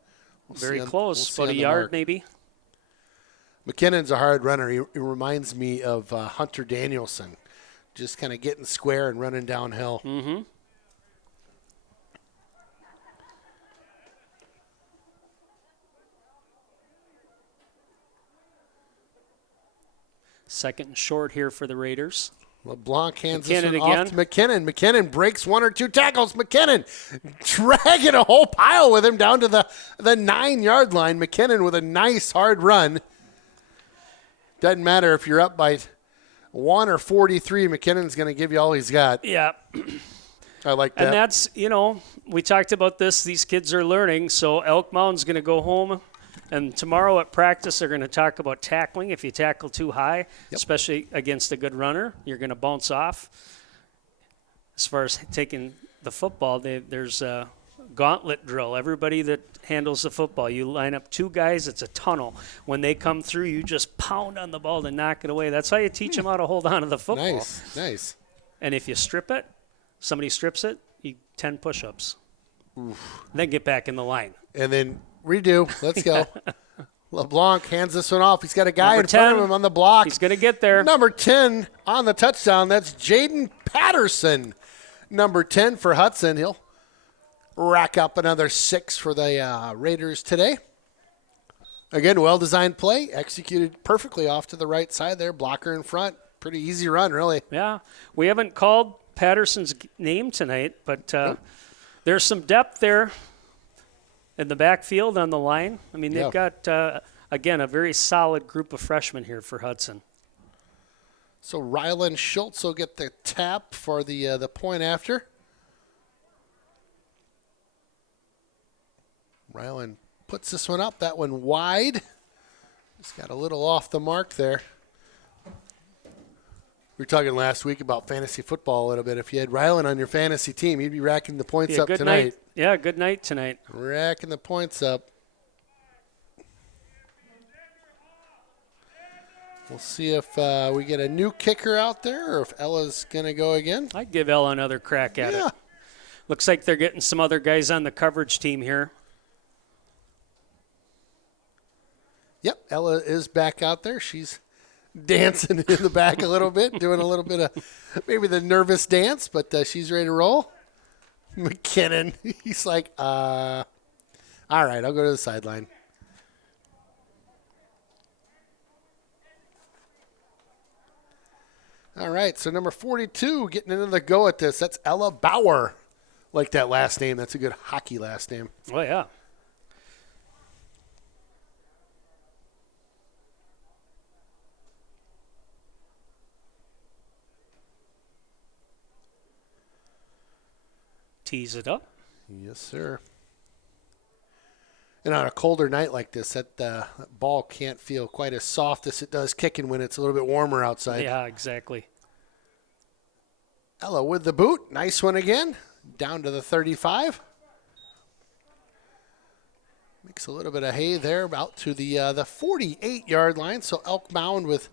Very close, about a yard maybe. McKinnon's a hard runner. He reminds me of Hunter Danielson, just kind of getting square and running downhill. Mm-hmm. Second and short here for the Raiders. LeBlanc hands McKinnon this one again. off to McKinnon. McKinnon breaks one or two tackles. McKinnon dragging a whole pile with him down to the 9-yard line. McKinnon with a nice hard run. Doesn't matter if you're up by 1 or 43. McKinnon's going to give you all he's got. Yeah. I like that. And that's, we talked about this. These kids are learning. So Elk Mound's going to go home. And tomorrow at practice, they're going to talk about tackling. If you tackle too high, especially against a good runner, you're going to bounce off. As far as taking the football, there's a gauntlet drill. Everybody that handles the football, you line up 2 guys, it's a tunnel. When they come through, you just pound on the ball to knock it away. That's how you teach them how to hold on to the football. Nice. And if you strip it, somebody strips it, you 10 push-ups. Then get back in the line. And then redo. Let's go. LeBlanc hands this one off. He's got a guy Number in front 10, of him on the block. He's going to get there. Number 10 on the touchdown. That's Jaden Patterson. Number 10 for Hudson. He'll rack up another 6 for the Raiders today. Again, well-designed play. Executed perfectly off to the right side there. Blocker in front. Pretty easy run, really. Yeah. We haven't called Patterson's name tonight, but there's some depth there in the backfield on the line. I mean, they've got, again, a very solid group of freshmen here for Hudson. So Rylan Schultz will get the tap for the point after. Rylan puts this one up. That one wide. Just got a little off the mark there. We were talking last week about fantasy football a little bit. If you had Rylan on your fantasy team, you'd be racking the points up tonight. Night. Yeah, good night tonight. Racking the points up. We'll see if we get a new kicker out there or if Ella's going to go again. I'd give Ella another crack at it. Looks like they're getting some other guys on the coverage team here. Yep, Ella is back out there. She's dancing in the back a little bit, doing a little bit of maybe the nervous dance, but she's ready to roll. McKinnon, he's like, all right, I'll go to the sideline. All right, so number 42 getting into the go at this. That's Ella Bauer. Like that last name. That's a good hockey last name. Oh, yeah. Tease it up. Yes, sir. And on a colder night like this, that ball can't feel quite as soft as it does kicking when it's a little bit warmer outside. Yeah, exactly. Ella with the boot. Nice one again. Down to the 35. Makes a little bit of hay there, out to the 48-yard line. So Elk Mound with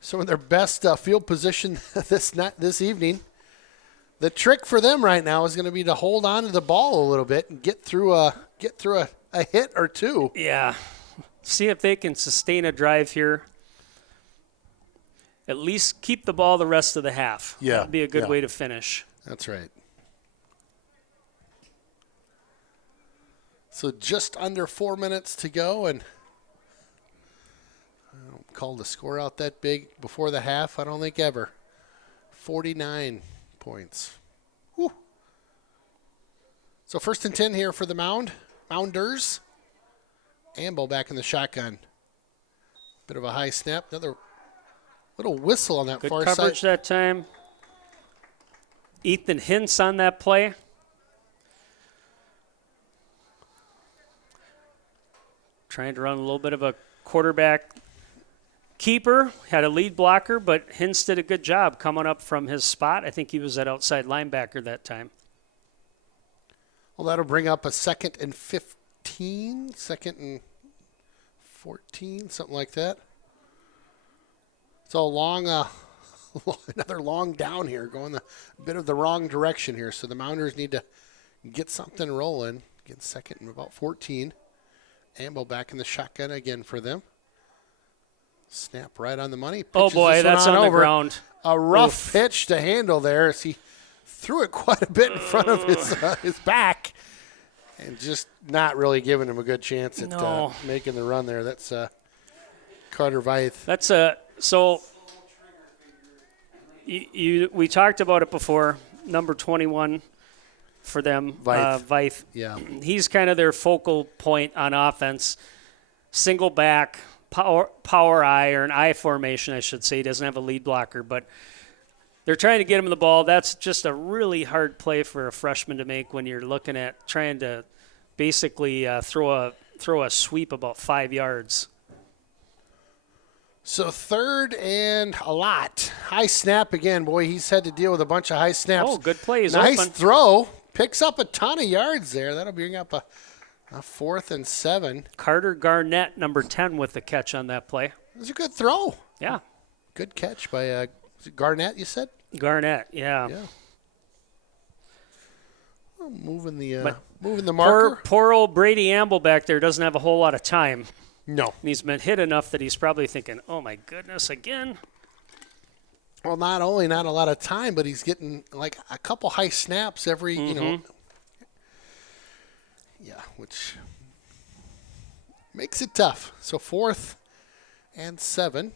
some of their best field position this evening. The trick for them right now is going to be to hold on to the ball a little bit and get through a hit or two. Yeah. See if they can sustain a drive here. At least keep the ball the rest of the half. Yeah. That'd be a good way to finish. That's right. So just under 4 minutes to go, and I don't call the score out that big before the half, I don't think ever. 49 points. Whew. So 1st and 10 here for the Mounders. Amble back in the shotgun. Bit of a high snap. Another little whistle on that Good far side. coverage that time. Ethan Hintz on that play. Trying to run a little bit of a quarterback keeper. Had a lead blocker, but Hintz did a good job coming up from his spot. I think he was at outside linebacker that time. Well, that'll bring up a 2nd and 15, 2nd and 14, something like that. So another long down here, going a bit of the wrong direction here. So the Mounders need to get something rolling. Get 2nd and about 14. Amble back in the shotgun again for them. Snap right on the money. Oh, boy, that's on the ground. A rough pitch to handle there as he threw it quite a bit in front of his back and just not really giving him a good chance at making the run there. That's Carter Veith. That's we talked about it before, number 21 for them, Veith. Yeah. He's kind of their focal point on offense. Single back, power I formation, I should say. He doesn't have a lead blocker, but they're trying to get him the ball. That's just a really hard play for a freshman to make when you're looking at trying to basically throw a sweep about 5 yards. So 3rd and a lot. High snap again. Boy, he's had to deal with a bunch of high snaps. Oh, good play. He's nice open. Throw. Picks up a ton of yards there. That'll bring up a 4th and 7. Carter Garnett, number 10, with the catch on that play. It was a good throw. Yeah. Good catch by is it Garnett, you said? Garnett, yeah. Well, moving the marker. Poor old Brady Amble back there doesn't have a whole lot of time. No. And he's been hit enough that he's probably thinking, oh, my goodness, again? Well, not only not a lot of time, but he's getting like a couple high snaps every, which makes it tough. So 4th and 7.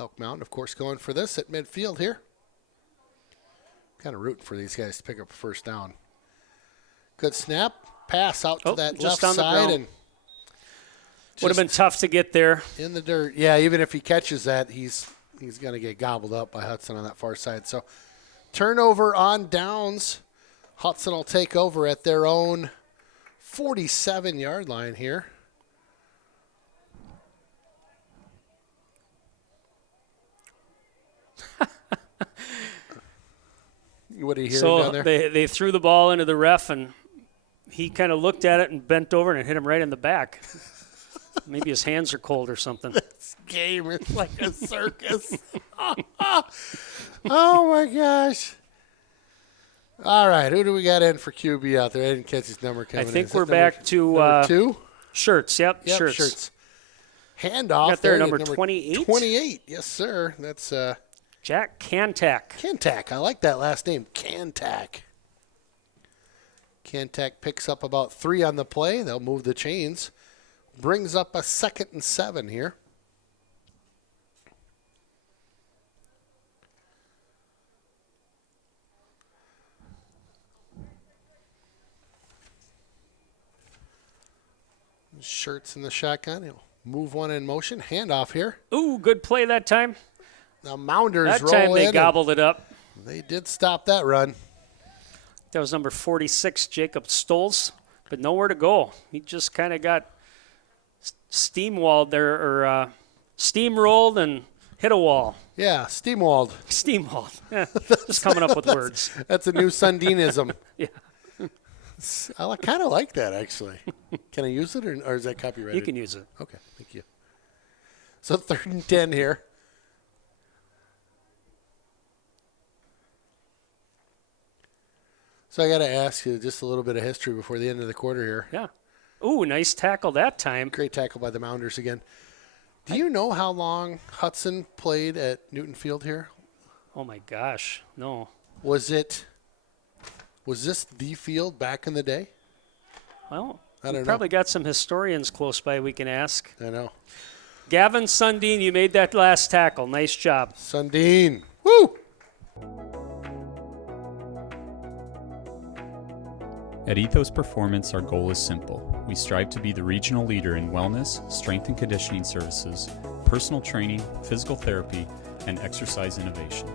Elk Mound, of course, going for this at midfield here. Kind of rooting for these guys to pick up a first down. Good snap. Pass out to that left side. And would have been tough to get there. In the dirt. Yeah, even if he catches that, he's going to get gobbled up by Hudson on that far side. So turnover on downs. Hudson will take over at their own 47-yard line here. What are you hearing down there? So they threw the ball into the ref, and he kind of looked at it and bent over and hit him right in the back. Maybe his hands are cold or something. This game is like a circus. Oh, my gosh. All right, who do we got in for QB out there? I didn't catch his number coming in. I think we're back to number 2? Shirts. Yep, Shirts. Handoff. Got there, number 28? 28, yes, sir. That's Jack Kantak. Kantak. I like that last name, Kantak. Kantak picks up about 3 on the play. They'll move the chains. Brings up a 2nd and 7 here. Shirts in the shotgun. He'll move one in motion. Handoff here. Ooh, good play that time. Now Mounders roll in. That time they in gobbled it up. They did stop that run. That was number 46, Jacob Stolz, but nowhere to go. He just kind of got steamrolled and hit a wall. Yeah, steamwalled. Steamwalled. Yeah, just coming up with words. That's a new Sundinism. Yeah. I kind of like that, actually. Can I use it, or is that copyrighted? You can use it. Okay, thank you. So 3rd and 10 here. So I got to ask you just a little bit of history before the end of the quarter here. Yeah. Ooh, nice tackle that time. Great tackle by the Mounders again. Do you know how long Hudson played at Newton Field here? Oh, my gosh. No. Was this the field back in the day? Well, I don't know. Probably got some historians close by we can ask. I know. Gavin Sundin, you made that last tackle. Nice job. Sundin. Woo! At Ethos Performance, our goal is simple. We strive to be the regional leader in wellness, strength and conditioning services, personal training, physical therapy, and exercise innovation.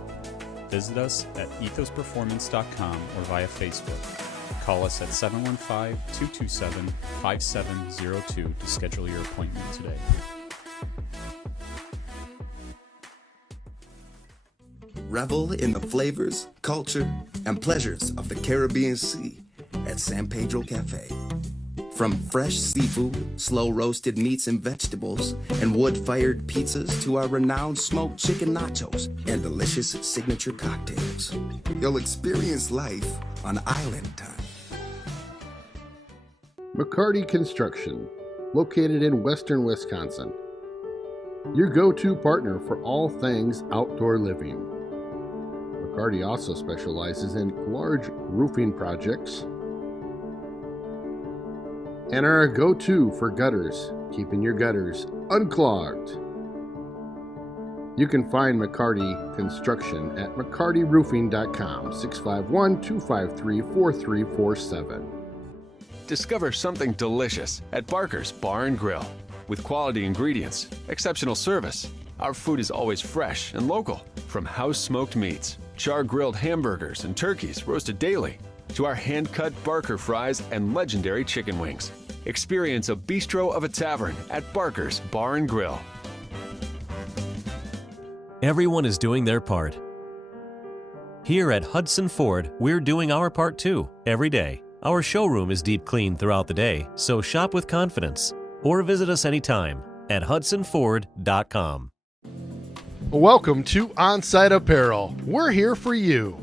Visit us at ethosperformance.com or via Facebook. Call us at 715-227-5702 to schedule your appointment today. Revel in the flavors, culture, and pleasures of the Caribbean Sea. at San Pedro Cafe. From fresh seafood, slow-roasted meats and vegetables, and wood-fired pizzas to our renowned smoked chicken nachos and delicious signature cocktails. You'll experience life on island time. McCarty Construction, located in western Wisconsin. Your go-to partner for all things outdoor living. McCarty also specializes in large roofing projects and are a go-to for gutters, keeping your gutters unclogged. You can find McCarty Construction at mccartyroofing.com, 651-253-4347. Discover something delicious at Barker's Bar and Grill. With quality ingredients, exceptional service, our food is always fresh and local. From house-smoked meats, char-grilled hamburgers and turkeys roasted daily, to our hand-cut Barker fries and legendary chicken wings. Experience a bistro of a tavern at Barker's Bar and Grill. Everyone is doing their part. Here at Hudson Ford, we're doing our part too, every day. Our showroom is deep cleaned throughout the day, so shop with confidence or visit us anytime at hudsonford.com. Welcome to Onsite Apparel. We're here for you.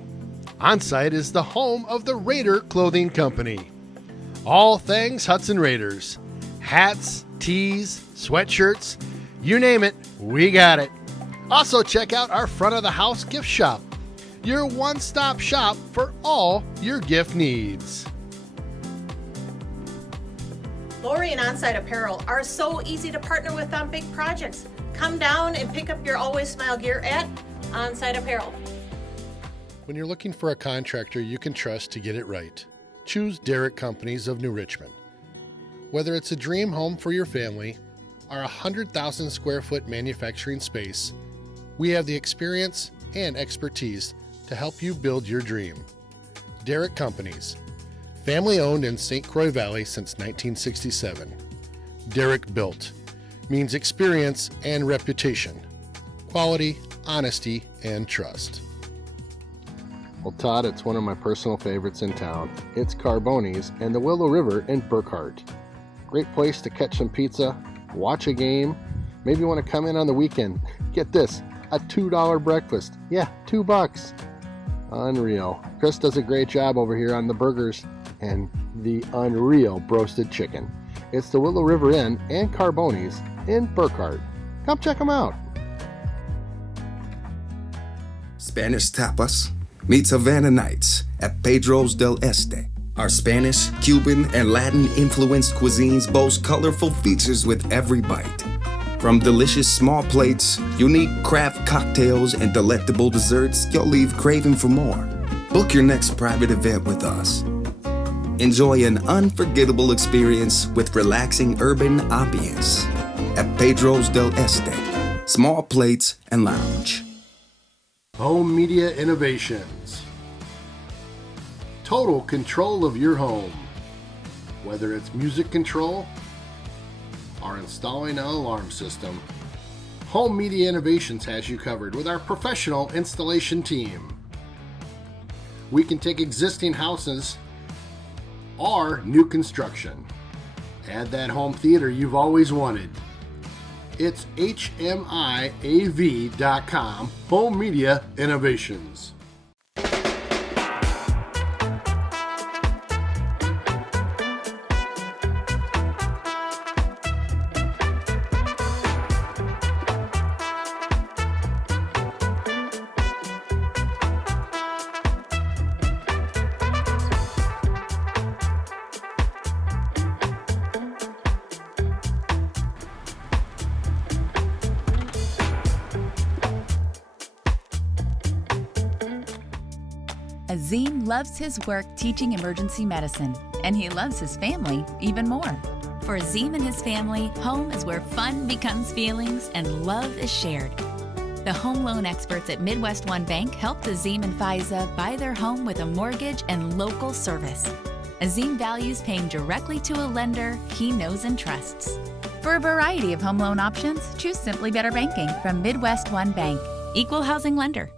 Onsite is the home of the Raider Clothing Company. All things Hudson Raiders. Hats, tees, sweatshirts, you name it, we got it. Also check out our front of the house gift shop, your one-stop shop for all your gift needs. Lori and Onsite Apparel are so easy to partner with on big projects. Come down and pick up your Always Smile gear at Onsite Apparel. When you're looking for a contractor you can trust to get it right, choose Derrick Companies of New Richmond. Whether it's a dream home for your family or a 100,000 square foot manufacturing space, we have the experience and expertise to help you build your dream. Derrick Companies, family owned in St. Croix Valley since 1967. Derrick Built means experience and reputation, quality, honesty, and trust. Well, Todd, it's one of my personal favorites in town. It's Carboni's and the Willow River in Burkhart. Great place to catch some pizza, watch a game, maybe want to come in on the weekend. Get this, a $2 breakfast. Yeah, $2. Unreal. Chris does a great job over here on the burgers and the unreal broasted chicken. It's the Willow River Inn and Carboni's in Burkhart. Come check them out. Spanish tapas meets Havana Nights at Pedro's del Este. Our Spanish, Cuban, and Latin-influenced cuisines boast colorful features with every bite. From delicious small plates, unique craft cocktails, and delectable desserts, you'll leave craving for more. Book your next private event with us. Enjoy an unforgettable experience with relaxing urban ambience at Pedro's del Este, small plates and lounge. Home Media Innovations. Total control of your home. Whether it's music control or installing an alarm system, Home Media Innovations has you covered with our professional installation team. We can take existing houses or new construction. Add that home theater you've always wanted. It's HMIAV.com, Home Media Innovations. Azim loves his work teaching emergency medicine, and he loves his family even more. For Azim and his family, home is where fun becomes feelings and love is shared. The home loan experts at Midwest One Bank helped Azim and Faiza buy their home with a mortgage and local service. Azim values paying directly to a lender he knows and trusts. For a variety of home loan options, choose Simply Better Banking from Midwest One Bank, Equal Housing Lender.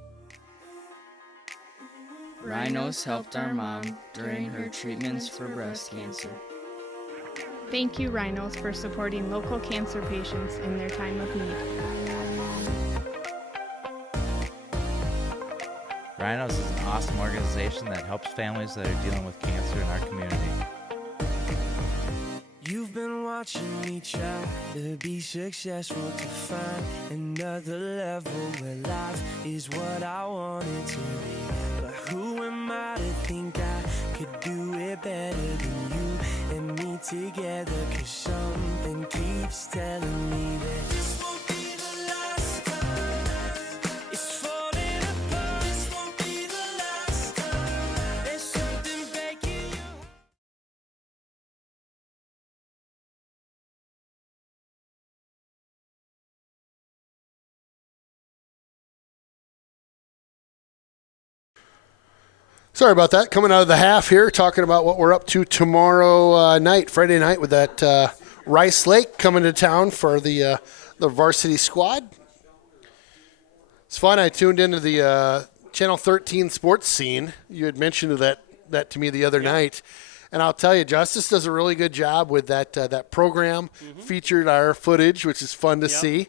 Rhinos helped our mom during her treatments for breast cancer. Thank you, Rhinos, for supporting local cancer patients in their time of need. Rhinos is an awesome organization that helps families that are dealing with cancer in our community. You've been watching me try to be successful, to find another level where life is what I want it to be. But who am I to think I could do it better than you and me together? 'Cause something keeps telling me that this won't be the last time. It's falling apart. This won't be the last time. There's something breaking you. Sorry about that. Coming out of the half here, talking about what we're up to tomorrow night, Friday night, with that Rice Lake coming to town for the varsity squad. It's fun. I tuned into the Channel 13 sports scene. You had mentioned that to me the other night. And I'll tell you, Justice does a really good job with that program. Featured our footage, which is fun to see.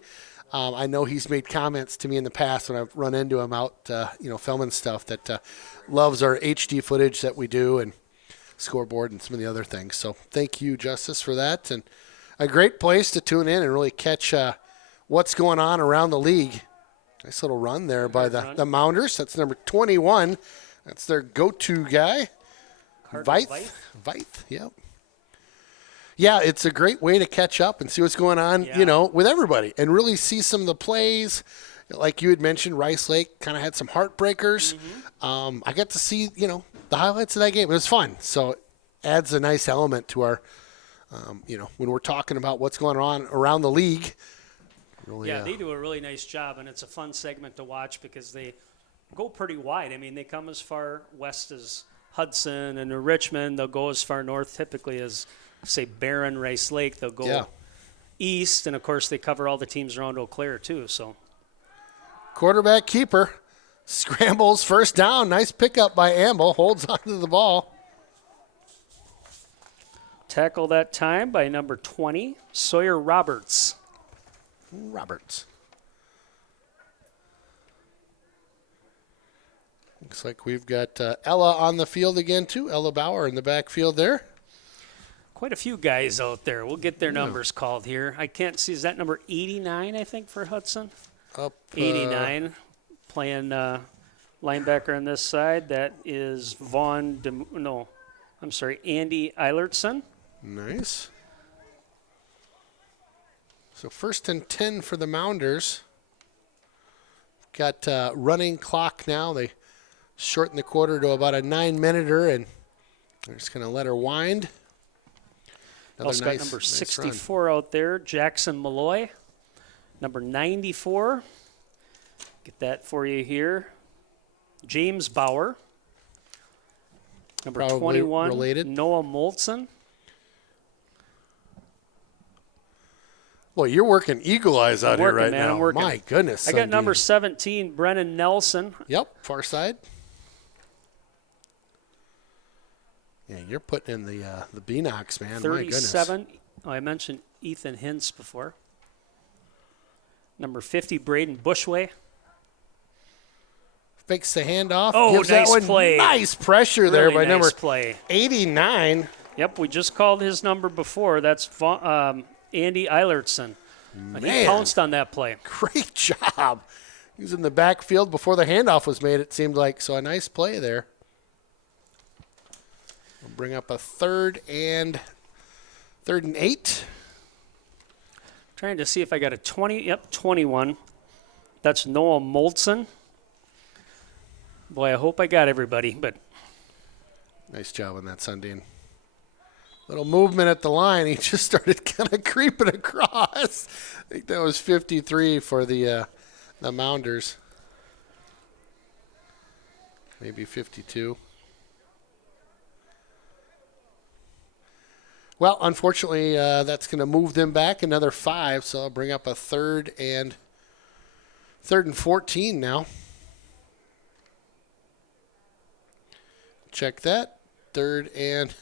I know he's made comments to me in the past when I've run into him out, filming stuff, that loves our HD footage that we do and scoreboard and some of the other things. So thank you, Justice, for that. And a great place to tune in and really catch what's going on around the league. Nice little run there by the Mounders. That's number 21. That's their go-to guy. Vith, yep. Yeah, it's a great way to catch up and see what's going on, with everybody and really see some of the plays. Like you had mentioned, Rice Lake kind of had some heartbreakers. I got to see, the highlights of that game. It was fun. So it adds a nice element to our, when we're talking about what's going on around the league. Really, they do a really nice job, and it's a fun segment to watch because they go pretty wide. I mean, they come as far west as Hudson and Richmond. They'll go as far north typically as, say, Barron, Rice Lake. They'll go east, and, of course, they cover all the teams around Eau Claire, too. So, quarterback keeper scrambles first down. Nice pickup by Amble. Holds onto the ball. Tackle that time by number 20, Sawyer Roberts. Looks like we've got Ella on the field again, too. Ella Bauer in the backfield there. Quite a few guys out there. We'll get their numbers called here. I can't see. Is that number 89, I think, for Hudson? Up 89. Playing linebacker on this side. That is Andy Eilertson. Nice. So 1st and 10 for the Mounders. Got running clock now. They shorten the quarter to about a 9-minute-er, and they're just going to let her wind. Also got number 64 out there, Jackson Malloy. Number 94. Get that for you here. James Bauer. Number Probably 21, related. Noah Moltzen. Well, you're working eagle eyes out here right now. I'm working. My goodness. I got number 17, Brennan Nelson. Yep, far side. Yeah, you're putting in the B-Knox, man. 37. My goodness. I mentioned Ethan Hintz before. Number 50, Braden Bushway. Fakes the handoff. Oh, Gives nice that one play. Nice pressure there Really by nice number play. 89. Yep, we just called his number before. That's Andy Eilertson. He pounced on that play. Great job. He was in the backfield before the handoff was made, it seemed like. So a nice play there. We'll bring up a 3rd and 8. Trying to see if I got a 20. Yep, 21. That's Noah Moltzen. Boy, I hope I got everybody, but nice job on that, Sundin. Little movement at the line. He just started kind of creeping across. I think that was 53 for the Mounders. Maybe 52. Well, unfortunately, that's going to move them back another 5, so I'll bring up a 3rd and 14 now. check that. Third and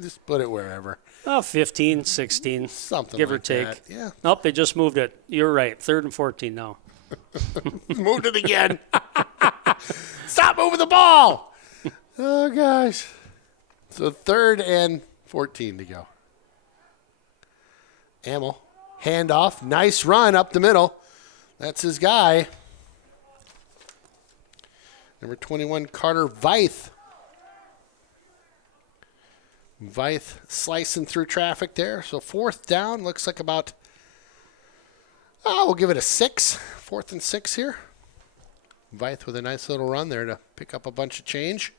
just put it wherever. Oh, 15, 16. Something give like or take. that. Yeah. Nope, they just moved it. You're right. 3rd and 14 now. Moved it again. Stop moving the ball. Oh, gosh. So 3rd and 14 to go. Amel, handoff. Nice run up the middle. That's his guy. Number 21, Carter Veith. Veith slicing through traffic there. So 4th down. Looks like about, we'll give it a 6. 4th and 6 here. Veith with a nice little run there to pick up a bunch of change.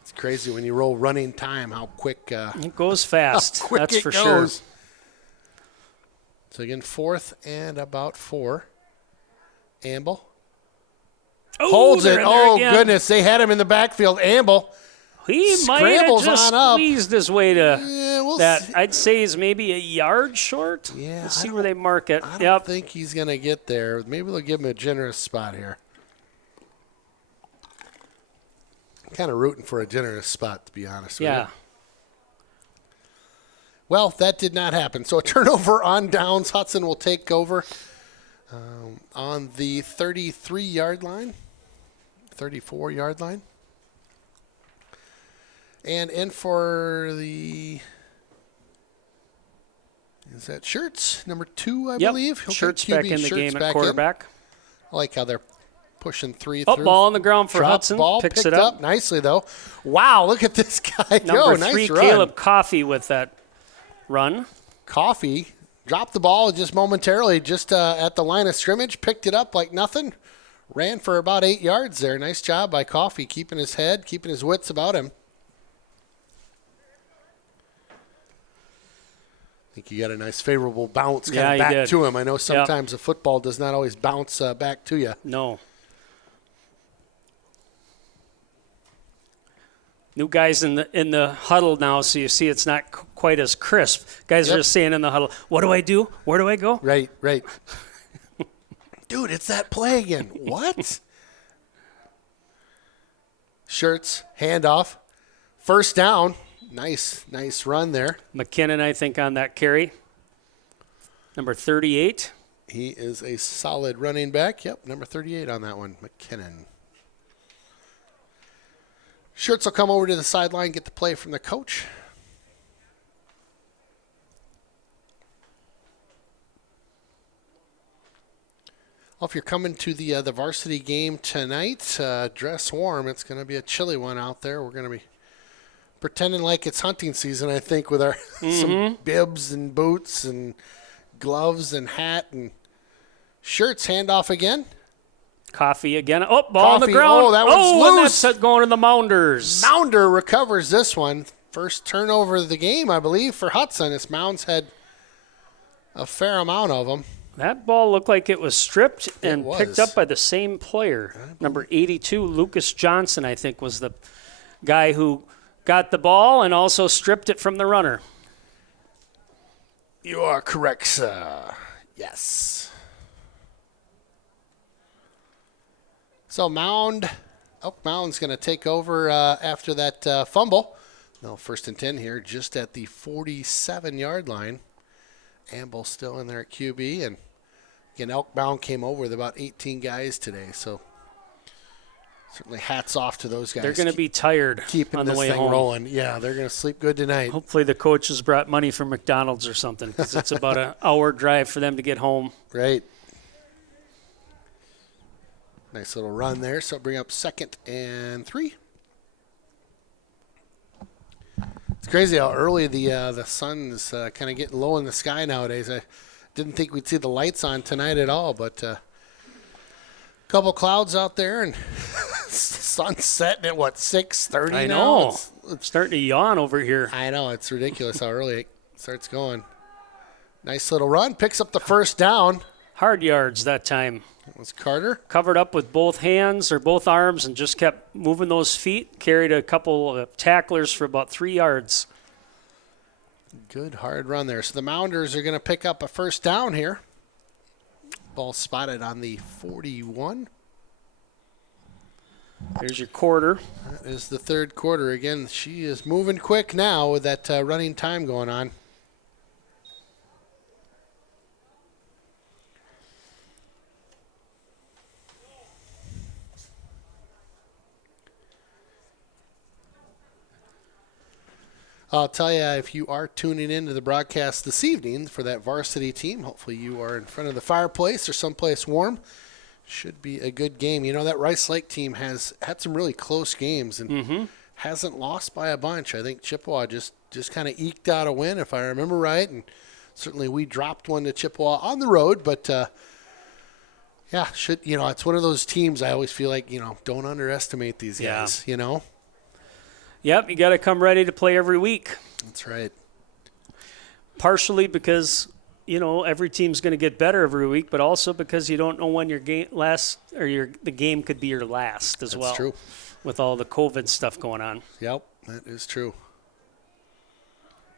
It's crazy when you roll running time how quick it goes fast. how quick That's it for goes. sure. So again, 4th and about 4. Amble. Oh, Holds it. they're in there Oh, again. goodness. They had him in the backfield. Amble. He might have Scrambles just on up. squeezed his way to we'll that. see. I'd say is maybe a yard short. Yeah, Let's I see don't- where they mark it. I don't Yep. think he's going to get there. Maybe they'll give him a generous spot here. Kind of rooting for a generous spot, to be honest with you. Yeah. Well, that did not happen. So a turnover on downs. Hudson will take over on the 33-yard line, 34-yard line. And in for the, is that Shirts, number 2, I believe? Okay, Shirts QB back in the Shirts game back at in. quarterback. I like how they're pushing 3 Oh, through. ball on the ground for Drop Hudson. Ball Picks picked it up. nicely, though. Wow, look at this guy go. Number Nice 3, run. Caleb Coffey with that run. Coffee dropped the ball just momentarily, just at the line of scrimmage, picked it up like nothing, ran for about 8 yards there. Nice job by Coffee, keeping his head, keeping his wits about him. I think you got a nice favorable bounce kind of back to him. I know sometimes the football does not always bounce back to you. No. New guys in the huddle now, so you see it's not quite as crisp. Guys are just saying in the huddle, what do I do? Where do I go? Right. Dude, it's that play again. What? Shirts, handoff, 1st down. Nice run there. McKinnon, I think, on that carry. Number 38. He is a solid running back. Yep, number 38 on that one, McKinnon. Shirts will come over to the sideline, get the play from the coach. Well, if you're coming to the varsity game tonight, dress warm. It's going to be a chilly one out there. We're going to be pretending like it's hunting season, I think, with our some bibs and boots and gloves and hat and shirts. Handoff again. Coffee again. Oh, ball on the Coffee. ground. Oh, that one's and loose. that's going to the Mounders. Mounder recovers this one. First turnover of the game, I believe, for Hudson. As Mounds had a fair amount of them. That ball looked like it was stripped and picked was. up by the same player. Number 82, Lucas Johnson, I think, was the guy who got the ball and also stripped it from the runner. You are correct, sir. Yes. So Elk Mound's going to take over after that fumble. No, 1st and 10 here, just at the 47-yard line. Amble still in there at QB, and again, Elk Mound came over with about 18 guys today, so certainly hats off to those guys. They're going to be tired keeping on the this way thing home. rolling. Yeah, they're going to sleep good tonight. Hopefully the coaches brought money from McDonald's or something, because it's about an hour drive for them to get home. Right. Nice little run there, so bring up 2nd and 3. It's crazy how early the sun is kind of getting low in the sky nowadays. I didn't think we'd see the lights on tonight at all, but a couple clouds out there and sun setting at, 6:30 I now? know. It's starting to yawn over here. I know. It's ridiculous how early it starts going. Nice little run. Picks up the 1st down. Hard yards that time. That was Carter. Covered up with both hands or both arms and just kept moving those feet. Carried a couple of tacklers for about 3 yards. Good hard run there. So the Mounders are going to pick up a 1st down here. Ball spotted on the 41. There's your quarter. That is the third quarter. Again, she is moving quick now with that running time going on. I'll tell you, if you are tuning into the broadcast this evening for that varsity team, hopefully you are in front of the fireplace or someplace warm. Should be a good game. You know, that Rice Lake team has had some really close games and hasn't lost by a bunch. I think Chippewa just kind of eked out a win, if I remember right. And certainly we dropped one to Chippewa on the road. But, yeah, it's one of those teams I always feel like, don't underestimate these guys, Yep, you got to come ready to play every week. That's right. Partially because, every team's going to get better every week, but also because you don't know when your game the game could be your last as well. That's true. With all the COVID stuff going on. Yep, that is true.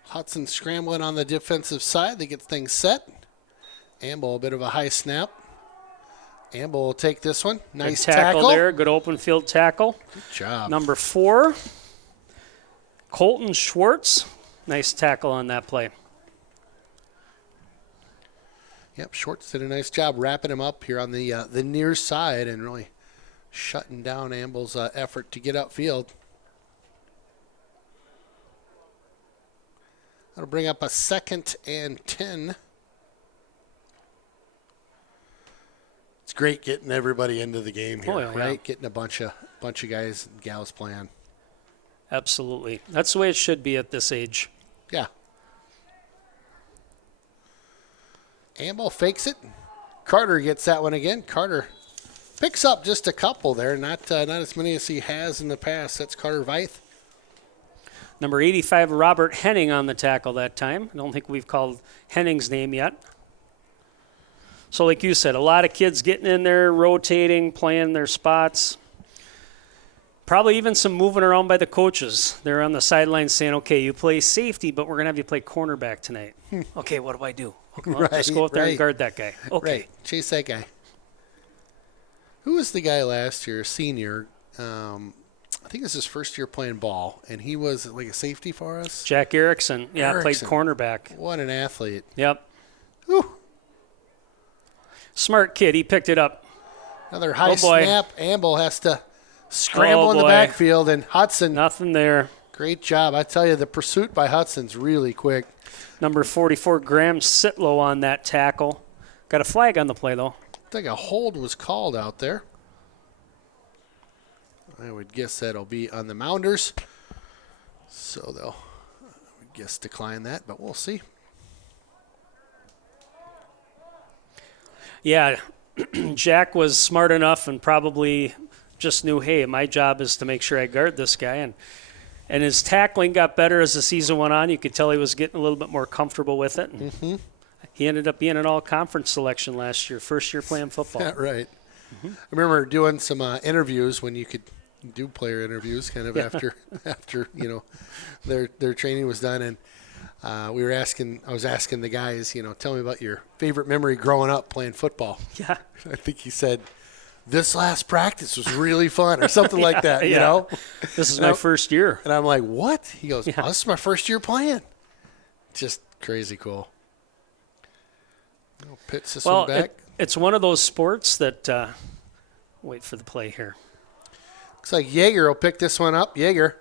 Hudson scrambling on the defensive side. They get things set. Amble, a bit of a high snap. Amble will take this one. Nice good tackle there. Good open field tackle. Good job. Number 4, Colton Schwartz. Nice tackle on that play. Yep, Schwartz did a nice job wrapping him up here on the near side and really shutting down Amble's effort to get upfield. That'll bring up a 2nd and 10. It's great getting everybody into the game here, right? Getting a bunch of guys and gals playing. Absolutely. That's the way it should be at this age. Yeah. Amble fakes it. Carter gets that one again. Carter picks up just a couple there, not as many as he has in the past. That's Carter Veith. Number 85, Robert Henning on the tackle that time. I don't think we've called Henning's name yet. So like you said, a lot of kids getting in there, rotating, playing their spots. Probably even some moving around by the coaches. They're on the sidelines saying, okay, you play safety, but we're going to have you play cornerback tonight. Okay, what do I do? Well, just go out there and guard that guy. Okay. Right. Chase that guy. Who was the guy last year, senior? I think it was his first year playing ball, and he was like a safety for us. Jack Erickson. Yeah, played cornerback. What an athlete. Yep. Whew. Smart kid. He picked it up. Another high snap. Amble has to scramble in the backfield, and Hudson. Nothing there. Great job. I tell you, the pursuit by Hudson's really quick. Number 44, Graham Sitlow on that tackle. Got a flag on the play, though. I think a hold was called out there. I would guess that'll be on the Mounders. So they'll, I would guess, decline that, but we'll see. Yeah, Jack was smart enough and probably just knew, hey, my job is to make sure I guard this guy. And his tackling got better as the season went on. You could tell he was getting a little bit more comfortable with it. He ended up being an all-conference selection last year, first year playing football. Yeah, right. I remember doing some interviews when you could do player interviews kind of after their training was done. And I was asking the guys, tell me about your favorite memory growing up playing football. Yeah. I think he said, this last practice was really fun or something like that, you know? This is my first year. And I'm like, what? He goes, oh, this is my first year playing. Just crazy cool. Pitch this one back. It's one of those sports that wait for the play here. Looks like Yeager will pick this one up. Yeager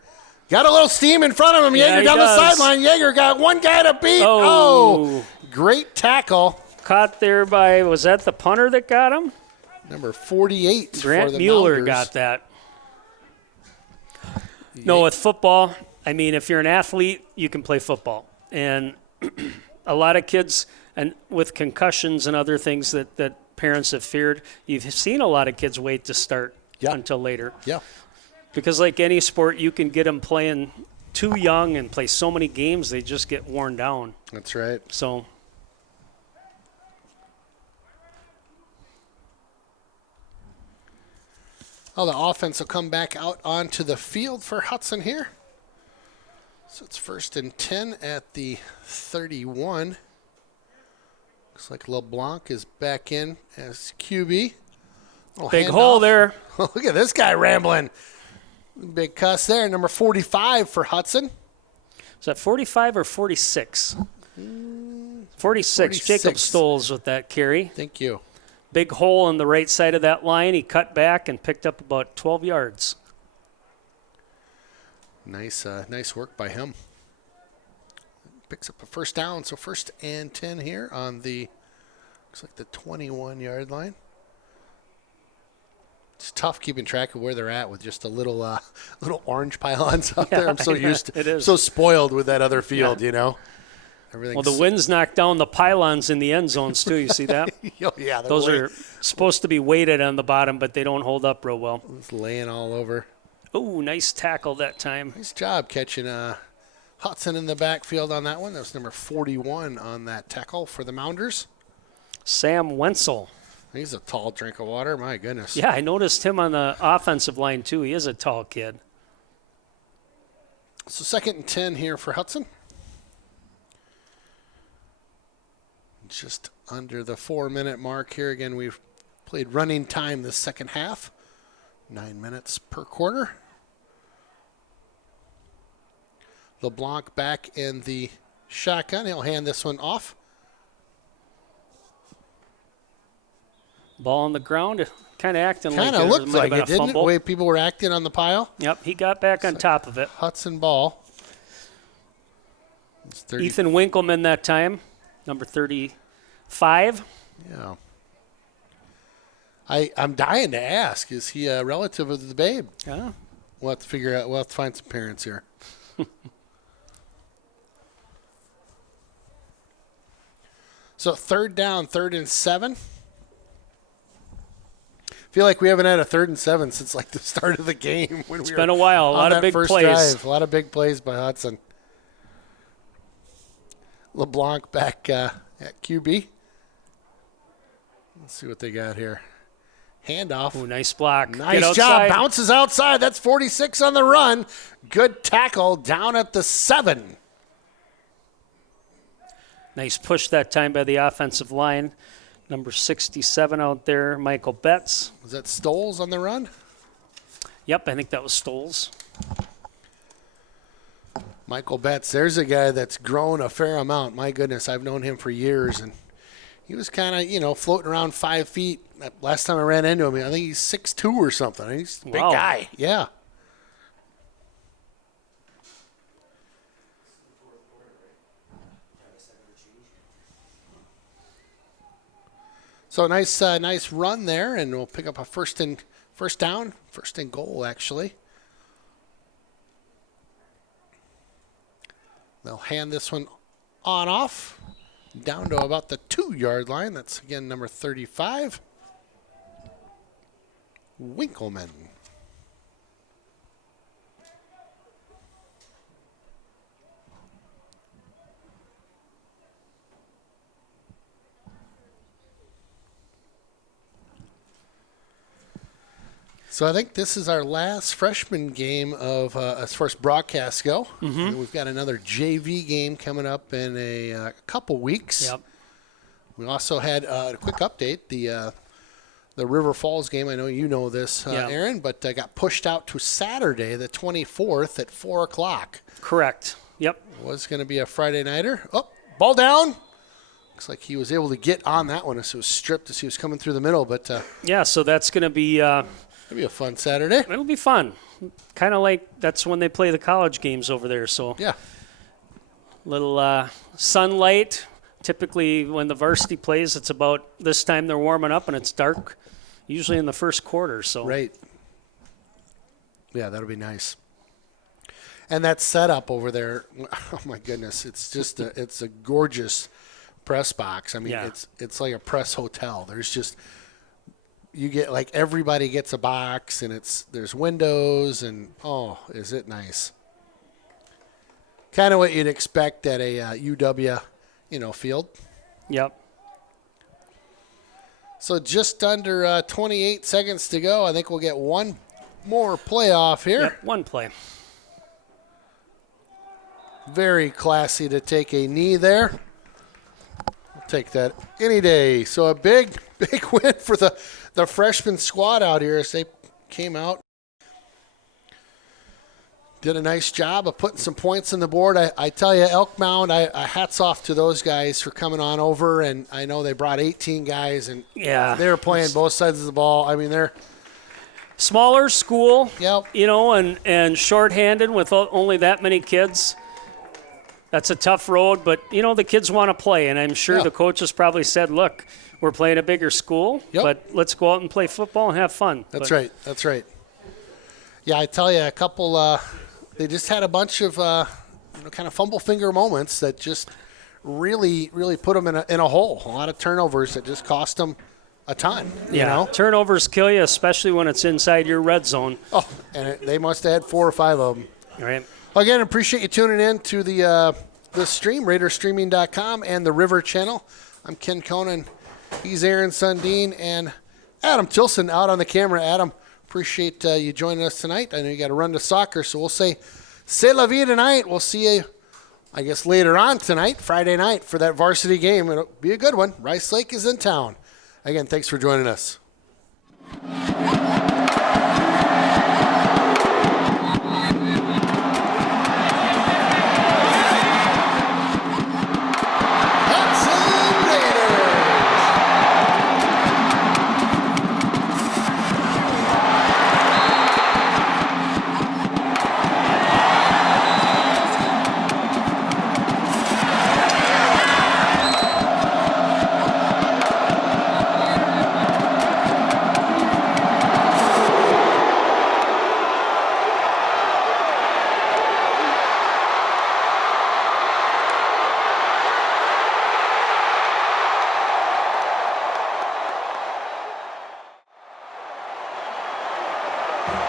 got a little steam in front of him. Yeah, Yeager down the sideline. Yeager got one guy to beat. Oh, great tackle. Caught there by, was that the punter that got him? Number 48. Grant for the Mueller Mounders. got that. No, with football, I mean, if you're an athlete, you can play football. And a lot of kids, and with concussions and other things that parents have feared, you've seen a lot of kids wait to start until later. Yeah. Because like any sport, you can get them playing too young and play so many games, they just get worn down. That's right. So the offense will come back out onto the field for Hudson here. So it's 1st and 10 at the 31. Looks like LeBlanc is back in as QB. Oh, Big hole there. Look at this guy rambling. Big cuss there. Number 45 for Hudson. Is that 45 or 46? 46. Jacob Stoles with that carry. Thank you. Big hole on the right side of that line. He cut back and picked up about 12 yards. Nice work by him. Picks up a first down. So 1st and 10 here on the, looks like the 21-yard line. It's tough keeping track of where they're at with just a little orange pylons out there. I'm so used to, it is. so spoiled with that other field, you know. Well, the winds knocked down the pylons in the end zones too. You see that? Oh, yeah, those are supposed to be weighted on the bottom, but they don't hold up real well. It's laying all over. Oh, nice tackle that time. Nice job catching Hudson in the backfield on that one. That was number 41 on that tackle for the Mounders. Sam Wenzel. He's a tall drink of water. My goodness. Yeah, I noticed him on the offensive line too. He is a tall kid. So 2nd and 10 here for Hudson. Just under the 4-minute mark here. Again, we've played running time the second half. 9 minutes per quarter. LeBlanc back in the shotgun. He'll hand this one off. Ball on the ground, kind of acting like it. Kind of looked like it, didn't it? The way people were acting on the pile. Yep, he got back on top of it. Hudson ball. Ethan Winkleman that time, number 35. Yeah. I'm dying to ask, is he a relative of the babe? Yeah. We'll have to figure out, we'll have to find some parents here. So 3rd down, 3rd and 7. Feel like we haven't had a 3rd and 7 since like the start of the game. It's been a while. A lot of big plays. Drive. A lot of big plays by Hudson. LeBlanc back at QB. Let's see what they got here. Handoff. Ooh, nice block. Nice job. Bounces outside. That's 46 on the run. Good tackle down at the 7. Nice push that time by the offensive line. Number 67 out there, Michael Betts. Was that Stoles on the run? Yep, I think that was Stoles. Michael Betts, there's a guy that's grown a fair amount. My goodness, I've known him for years, and he was kind of, floating around 5 feet. Last time I ran into him, I think he's 6'2" or something. He's a big guy. Yeah. So nice run there, and we'll pick up a first and goal, actually. They'll hand this one on off down to about the 2-yard line. That's, again, number 35, Winkleman. So I think this is our last freshman game of as far as broadcasts go. Mm-hmm. We've got another JV game coming up in a couple weeks. Yep. We also had a quick update. The River Falls game, I know you know this, Aaron, but got pushed out to Saturday, the 24th at 4 o'clock. Correct. Yep. It was going to be a Friday nighter. Oh, ball down. Looks like he was able to get on that one as it was stripped as he was coming through the middle. But yeah, so that's going to be it'll be a fun Saturday. It'll be fun. Kind of like that's when they play the college games over there. So yeah, little sunlight. Typically, when the varsity plays, it's about this time they're warming up, and it's dark, usually in the first quarter. So right. Yeah, that'll be nice. And that setup over there, oh my goodness, it's just it's a gorgeous press box. I mean, it's like a press hotel. There's just you get like everybody gets a box, and there's windows, and oh, is it nice? Kind of what you'd expect at a UW, field. Yep. So just under 28 seconds to go. I think we'll get one more playoff here. Yep, one play. Very classy to take a knee there. I'll take that any day. So a big big win for the freshman squad out here as they came out. Did a nice job of putting some points on the board. I tell you, Elk Mound, I hats off to those guys for coming on over, and I know they brought 18 guys, and they were playing both sides of the ball. I mean, they're smaller school, yep. And shorthanded with only that many kids. That's a tough road, but, the kids want to play, and I'm sure the coaches probably said, look, we're playing a bigger school, but let's go out and play football and have fun. That's right. Yeah, I tell you, a couple they just had a bunch of kind of fumble finger moments that just really, really put them in a hole. A lot of turnovers that just cost them a ton. You know? Turnovers kill you, especially when it's inside your red zone. Oh, and they must have had 4 or 5 of them. All right. Again, appreciate you tuning in to the stream, RaiderStreaming.com and the River Channel. I'm Ken Conan. He's Aaron Sundin and Adam Tilson out on the camera. Adam, appreciate you joining us tonight. I know you got to run to soccer, so we'll say c'est la vie tonight. We'll see you, I guess, later on tonight, Friday night, for that varsity game. It'll be a good one. Rice Lake is in town. Again, thanks for joining us.